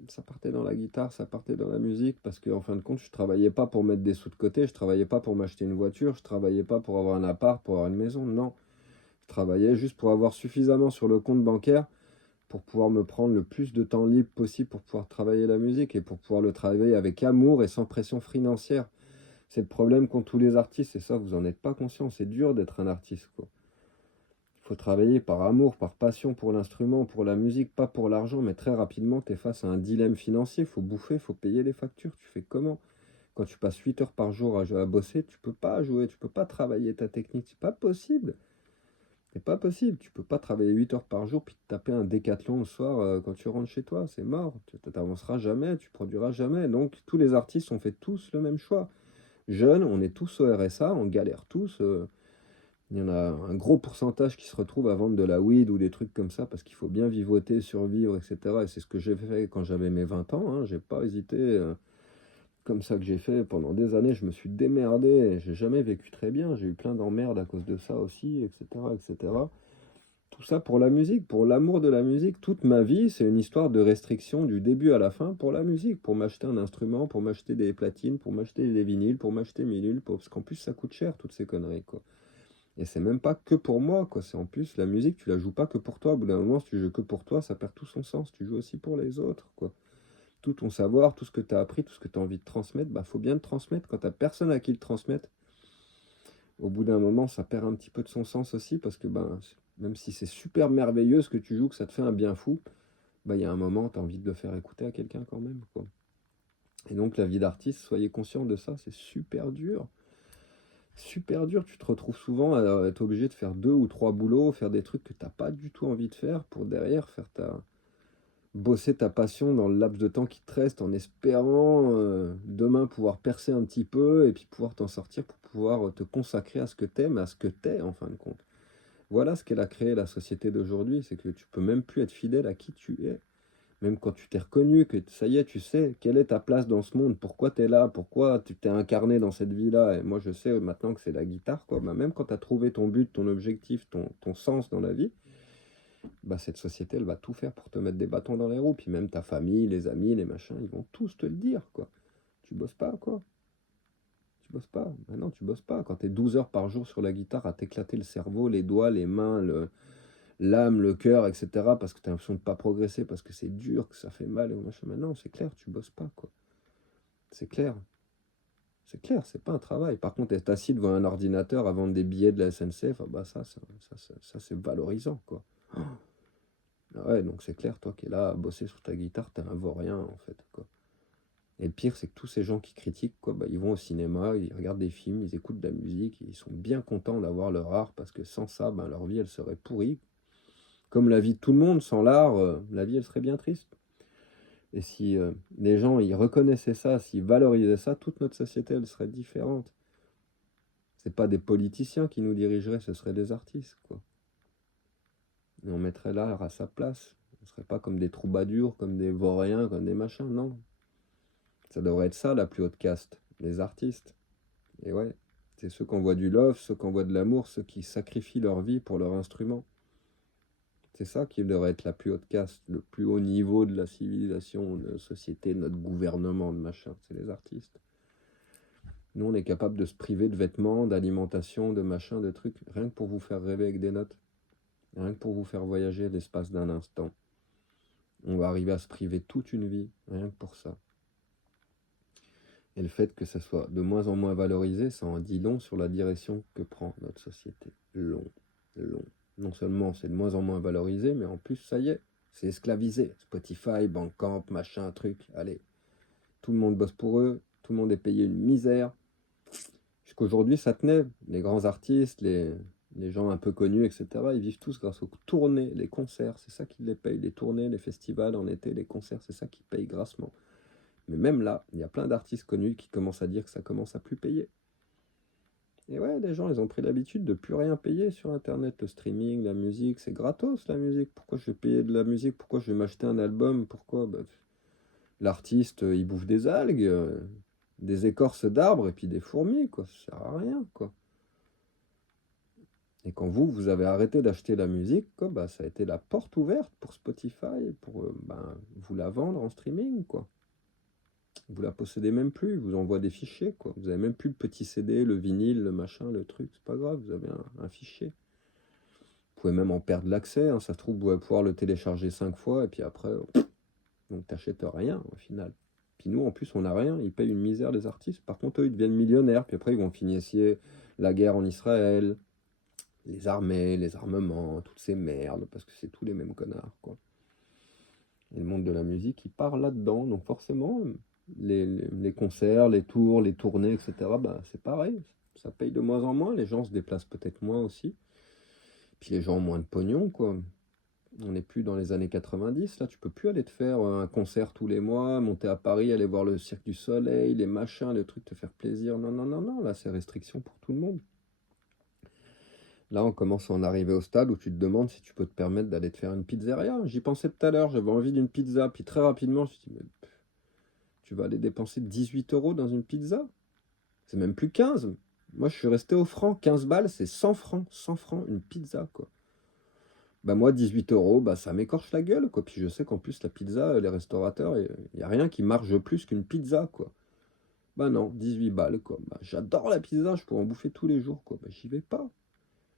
Ça partait dans la guitare, ça partait dans la musique, parce qu'en fin de compte, je travaillais pas pour mettre des sous de côté, je travaillais pas pour m'acheter une voiture, je travaillais pas pour avoir un appart, pour avoir une maison, non. Je travaillais juste pour avoir suffisamment sur le compte bancaire pour pouvoir me prendre le plus de temps libre possible pour pouvoir travailler la musique et pour pouvoir le travailler avec amour et sans pression financière. C'est le problème qu'ont tous les artistes, et ça, vous en êtes pas conscient. C'est dur d'être un artiste, quoi. Il faut travailler par amour, par passion pour l'instrument, pour la musique, pas pour l'argent, mais très rapidement, tu es face à un dilemme financier. Il faut bouffer, il faut payer les factures. Tu fais comment? Quand tu passes 8 heures par jour à bosser, tu peux pas jouer, tu peux pas travailler ta technique. C'est pas possible. C'est pas possible, tu peux pas travailler 8 heures par jour puis te taper un décathlon le soir quand tu rentres chez toi, c'est mort, tu n'avanceras jamais, tu produiras jamais. Donc tous les artistes ont fait tous le même choix. Jeunes, on est tous au RSA, on galère tous. Il y en a un gros pourcentage qui se retrouve à vendre de la weed ou des trucs comme ça parce qu'il faut bien vivoter, survivre, etc. Et c'est ce que j'ai fait quand j'avais mes 20 ans, hein. J'ai pas hésité. Comme ça que j'ai fait pendant des années, je me suis démerdé, et j'ai jamais vécu très bien, j'ai eu plein d'emmerdes à cause de ça aussi, etc., etc. Tout ça pour la musique, pour l'amour de la musique. Toute ma vie, c'est une histoire de restriction du début à la fin pour la musique, pour m'acheter un instrument, pour m'acheter des platines, pour m'acheter des vinyles, pour m'acheter mes lules, parce qu'en plus ça coûte cher toutes ces conneries, quoi. Et c'est même pas que pour moi, quoi. C'est en plus la musique, tu la joues pas que pour toi. Au bout d'un moment, si tu joues que pour toi, ça perd tout son sens. Tu joues aussi pour les autres, quoi. Tout ton savoir, tout ce que tu as appris, tout ce que tu as envie de transmettre, bah faut bien le transmettre. Quand tu n'as personne à qui le transmettre, au bout d'un moment, ça perd un petit peu de son sens aussi, parce que ben, même si c'est super merveilleux ce que tu joues, que ça te fait un bien fou, bah, il y a un moment, tu as envie de le faire écouter à quelqu'un quand même, quoi. Et donc la vie d'artiste, soyez conscient de ça, c'est super dur. Super dur, tu te retrouves souvent à être obligé de faire 2 ou 3 boulots, faire des trucs que tu n'as pas du tout envie de faire pour derrière bosser ta passion dans le laps de temps qui te reste en espérant demain pouvoir percer un petit peu et puis pouvoir t'en sortir pour pouvoir te consacrer à ce que t'aimes, à ce que t'es en fin de compte. Voilà ce qu'elle a créé la société d'aujourd'hui, c'est que tu peux même plus être fidèle à qui tu es. Même quand tu t'es reconnu, que ça y est, tu sais quelle est ta place dans ce monde, pourquoi tu es là, pourquoi tu t'es incarné dans cette vie-là. Et moi, je sais maintenant que c'est la guitare, quoi. Bah, même quand tu as trouvé ton but, ton objectif, ton sens dans la vie, bah, cette société, elle va tout faire pour te mettre des bâtons dans les roues. Puis même ta famille, les amis, les machins, ils vont tous te le dire, quoi. Tu bosses pas, quoi. Tu bosses pas. Maintenant, tu bosses pas. Quand tu es 12 heures par jour sur la guitare à t'éclater le cerveau, les doigts, les mains, l'âme, le cœur, etc. Parce que tu as l'impression de pas progresser, parce que c'est dur, que ça fait mal. Et machin. Maintenant, c'est clair, tu bosses pas, quoi. C'est clair. C'est clair, c'est pas un travail. Par contre, être assis devant un ordinateur à vendre des billets de la SNCF, ah bah ça c'est valorisant, quoi. Ah ouais, donc c'est clair, toi qui es là à bosser sur ta guitare, t'es un vaurien en fait, quoi. Et le pire, c'est que tous ces gens qui critiquent, quoi, bah, ils vont au cinéma, ils regardent des films, ils écoutent de la musique, ils sont bien contents d'avoir leur art parce que sans ça, ben, leur vie, elle serait pourrie. Comme la vie de tout le monde, sans l'art, la vie, elle serait bien triste. Et si les gens, ils reconnaissaient ça, s'ils valorisaient ça, toute notre société, elle serait différente. C'est pas des politiciens qui nous dirigeraient, ce seraient des artistes, quoi. Et on mettrait l'art à sa place. On serait pas comme des troubadours, comme des vauriens, comme des machins, non. Ça devrait être ça, la plus haute caste, les artistes. Et ouais, c'est ceux qui envoient du love, ceux qui envoient de l'amour, ceux qui sacrifient leur vie pour leur instrument. C'est ça qui devrait être la plus haute caste, le plus haut niveau de la civilisation, de la société, de notre gouvernement, de machin. C'est les artistes. Nous, on est capable de se priver de vêtements, d'alimentation, de machin, de trucs, rien que pour vous faire rêver avec des notes. Rien que pour vous faire voyager l'espace d'un instant. On va arriver à se priver toute une vie, rien que pour ça. Et le fait que ça soit de moins en moins valorisé, ça en dit long sur la direction que prend notre société. Long, long. Non seulement c'est de moins en moins valorisé, mais en plus, ça y est, c'est esclavisé. Spotify, Bandcamp, machin, truc, allez. Tout le monde bosse pour eux, tout le monde est payé une misère. Jusqu'aujourd'hui, ça tenait. Les grands artistes, les gens un peu connus, etc., ils vivent tous grâce aux tournées, les concerts. C'est ça qui les paye, les tournées, les festivals en été, les concerts, c'est ça qui paye grassement. Mais même là, il y a plein d'artistes connus qui commencent à dire que ça commence à plus payer. Et ouais, les gens, ils ont pris l'habitude de plus rien payer sur Internet. Le streaming, la musique, c'est gratos la musique. Pourquoi je vais payer de la musique? Pourquoi je vais m'acheter un album? Pourquoi? L'artiste, il bouffe des algues, des écorces d'arbres et puis des fourmis, quoi. Ça sert à rien, quoi. Et quand vous avez arrêté d'acheter la musique, quoi, bah, ça a été la porte ouverte pour Spotify, pour vous la vendre en streaming, quoi. Vous la possédez même plus, ils vous envoie des fichiers, quoi. Vous avez même plus le petit CD, le vinyle, le machin, le truc, c'est pas grave, vous avez un fichier. Vous pouvez même en perdre l'accès, hein. Ça se trouve, vous allez pouvoir le télécharger 5 fois, et puis après, donc t'achètes rien au final. Puis nous, en plus, on n'a rien, ils payent une misère les artistes. Par contre, eux, ils deviennent millionnaires, puis après, ils vont financer la guerre en Israël, les armées, les armements, toutes ces merdes, parce que c'est tous les mêmes connards, quoi. Et le monde de la musique, il part là-dedans, donc forcément, les concerts, les tours, les tournées, etc., bah, c'est pareil, ça paye de moins en moins, les gens se déplacent peut-être moins aussi, puis les gens ont moins de pognon, quoi. On n'est plus dans les années 90, là, tu peux plus aller te faire un concert tous les mois, monter à Paris, aller voir le Cirque du Soleil, les machins, les trucs, te faire plaisir. Non, non, non, non, là, c'est restriction pour tout le monde. Là, on commence à en arriver au stade où tu te demandes si tu peux te permettre d'aller te faire une pizzeria. J'y pensais tout à l'heure, j'avais envie d'une pizza, puis très rapidement, je me suis dit, mais tu vas aller dépenser 18 euros dans une pizza? C'est même plus 15. Moi, je suis resté au franc. 15 balles, c'est 100 francs. 100 francs, une pizza, quoi. Bah moi, 18 euros, bah ça m'écorche la gueule, quoi. Puis je sais qu'en plus, la pizza, les restaurateurs, il n'y a rien qui marche plus qu'une pizza, quoi. Bah non, 18 balles, quoi. Bah, j'adore la pizza, je pourrais en bouffer tous les jours, quoi. Bah j'y vais pas.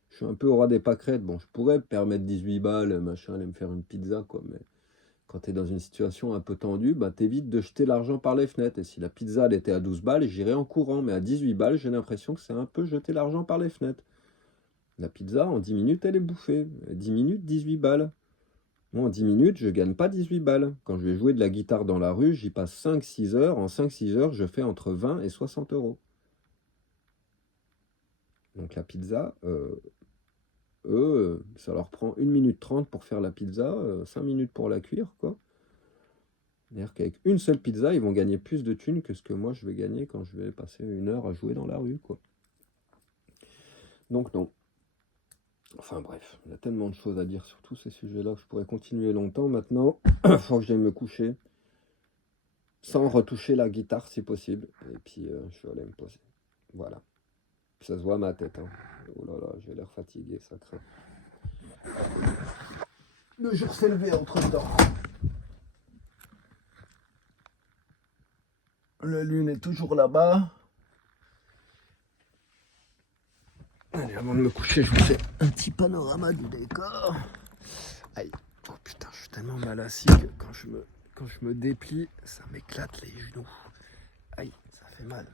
Je suis un peu au roi des pâquerettes. Bon, je pourrais me permettre 18 balles, machin, aller me faire une pizza, quoi. Mais quand t'es dans une situation un peu tendue, bah t'évites de jeter l'argent par les fenêtres. Et si la pizza, elle était à 12 balles, j'irais en courant. Mais à 18 balles, j'ai l'impression que c'est un peu jeter l'argent par les fenêtres. La pizza, en 10 minutes, elle est bouffée. 10 minutes, 18 balles. Moi, en 10 minutes, je gagne pas 18 balles. Quand je vais jouer de la guitare dans la rue, j'y passe 5-6 heures. En 5-6 heures, je fais entre 20 et 60 euros. Donc la pizza, eux, ça leur prend 1 minute 30 pour faire la pizza, 5 minutes pour la cuire, quoi. C'est-à-dire qu'avec une seule pizza, ils vont gagner plus de thunes que ce que moi je vais gagner quand je vais passer 1 heure à jouer dans la rue, quoi. Donc non. Enfin bref, il y a tellement de choses à dire sur tous ces sujets-là que je pourrais continuer longtemps. Maintenant, il faut que j'aille me coucher. Sans retoucher la guitare si possible. Et puis je vais aller me poser. Voilà. Ça se voit à ma tête. Hein. Oh là là, j'ai l'air fatigué, sacré. Le jour s'est levé entre-temps. La lune est toujours là-bas. Allez, avant de me coucher, je vous fais un petit panorama du décor. Aïe. Oh putain, je suis tellement mal assis que quand je me déplie, ça m'éclate les genoux. Aïe, ça fait mal.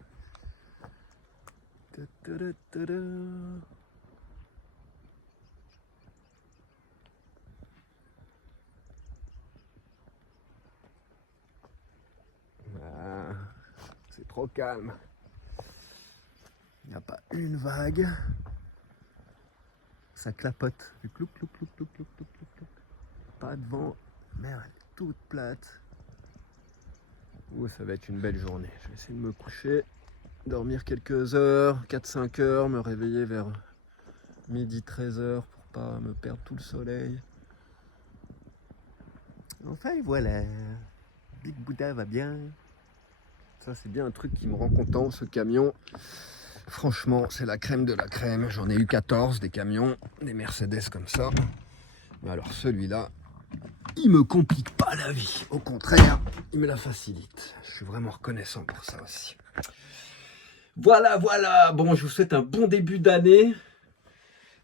Ah, c'est trop calme. Il n'y a pas une vague. Ça clapote. Du clouc, clouc, clouc, clouc, clouc, clouc, clouc. Pas de vent. Mer, elle est toute plate. Ça va être une belle journée. Je vais essayer de me coucher, dormir quelques heures, 4-5 heures, me réveiller vers midi 13 heures pour pas me perdre tout le soleil. Enfin et voilà, Big Buddha va bien. Ça c'est bien un truc qui me rend content, ce camion. Franchement, c'est la crème de la crème. J'en ai eu 14 des camions, des Mercedes comme ça. Mais alors celui-là, il me complique pas la vie. Au contraire, il me la facilite. Je suis vraiment reconnaissant pour ça aussi. Voilà, voilà. Bon, je vous souhaite un bon début d'année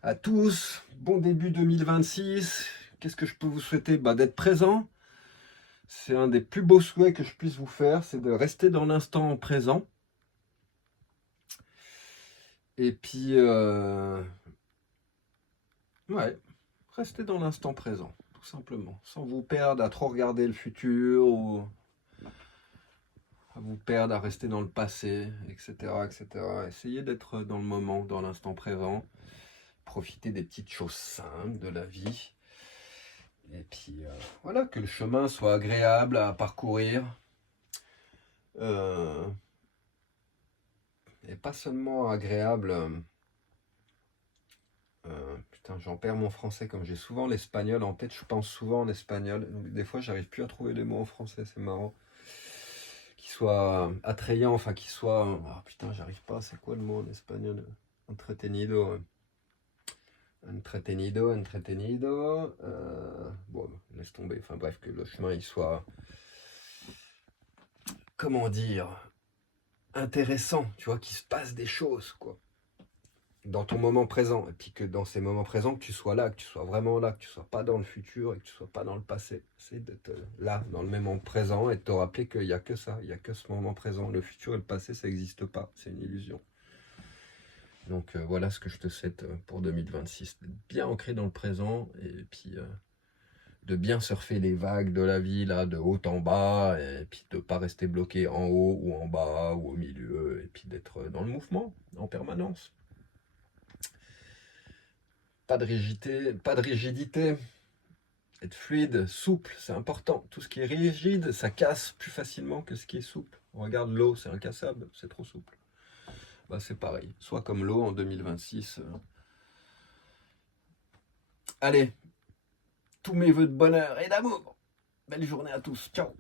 à tous. Bon début 2026. Qu'est-ce que je peux vous souhaiter? D'être présent. C'est un des plus beaux souhaits que je puisse vous faire. C'est de rester dans l'instant présent. Et puis, ouais, rester dans l'instant présent, tout simplement. Sans vous perdre à trop regarder le futur ou à vous perdre à rester dans le passé, etc., etc. Essayez d'être dans le moment, dans l'instant présent. Profitez des petites choses simples de la vie. Et puis, voilà, que le chemin soit agréable à parcourir. Et pas seulement agréable... putain, j'en perds mon français comme j'ai souvent l'espagnol en tête, je pense souvent en espagnol. Donc, des fois, j'arrive plus à trouver les mots en français, c'est marrant. Qui soit attrayant, enfin, qui soit. Ah putain, j'arrive pas, c'est quoi le mot en espagnol? Entretenido. Entretenido, entretenido. Bon, laisse tomber. Enfin, bref, que le chemin il soit. Comment dire? Intéressant, tu vois, qu'il se passe des choses, quoi. Dans ton moment présent, et puis que dans ces moments présents, que tu sois là, que tu sois vraiment là, que tu sois pas dans le futur et que tu sois pas dans le passé. C'est d'être là, dans le moment présent et de te rappeler qu'il n'y a que ça, il n'y a que ce moment présent. Le futur et le passé, ça n'existe pas, c'est une illusion. Donc voilà ce que je te souhaite pour 2026, d'être bien ancré dans le présent et puis de bien surfer les vagues de la vie, là, de haut en bas, et puis de ne pas rester bloqué en haut ou en bas ou au milieu, et puis d'être dans le mouvement en permanence. Pas de rigidité, être fluide, souple, c'est important. Tout ce qui est rigide, ça casse plus facilement que ce qui est souple. On regarde l'eau, c'est incassable, c'est trop souple. C'est pareil, soit comme l'eau en 2026. Allez, tous mes voeux de bonheur et d'amour. Belle journée à tous, ciao.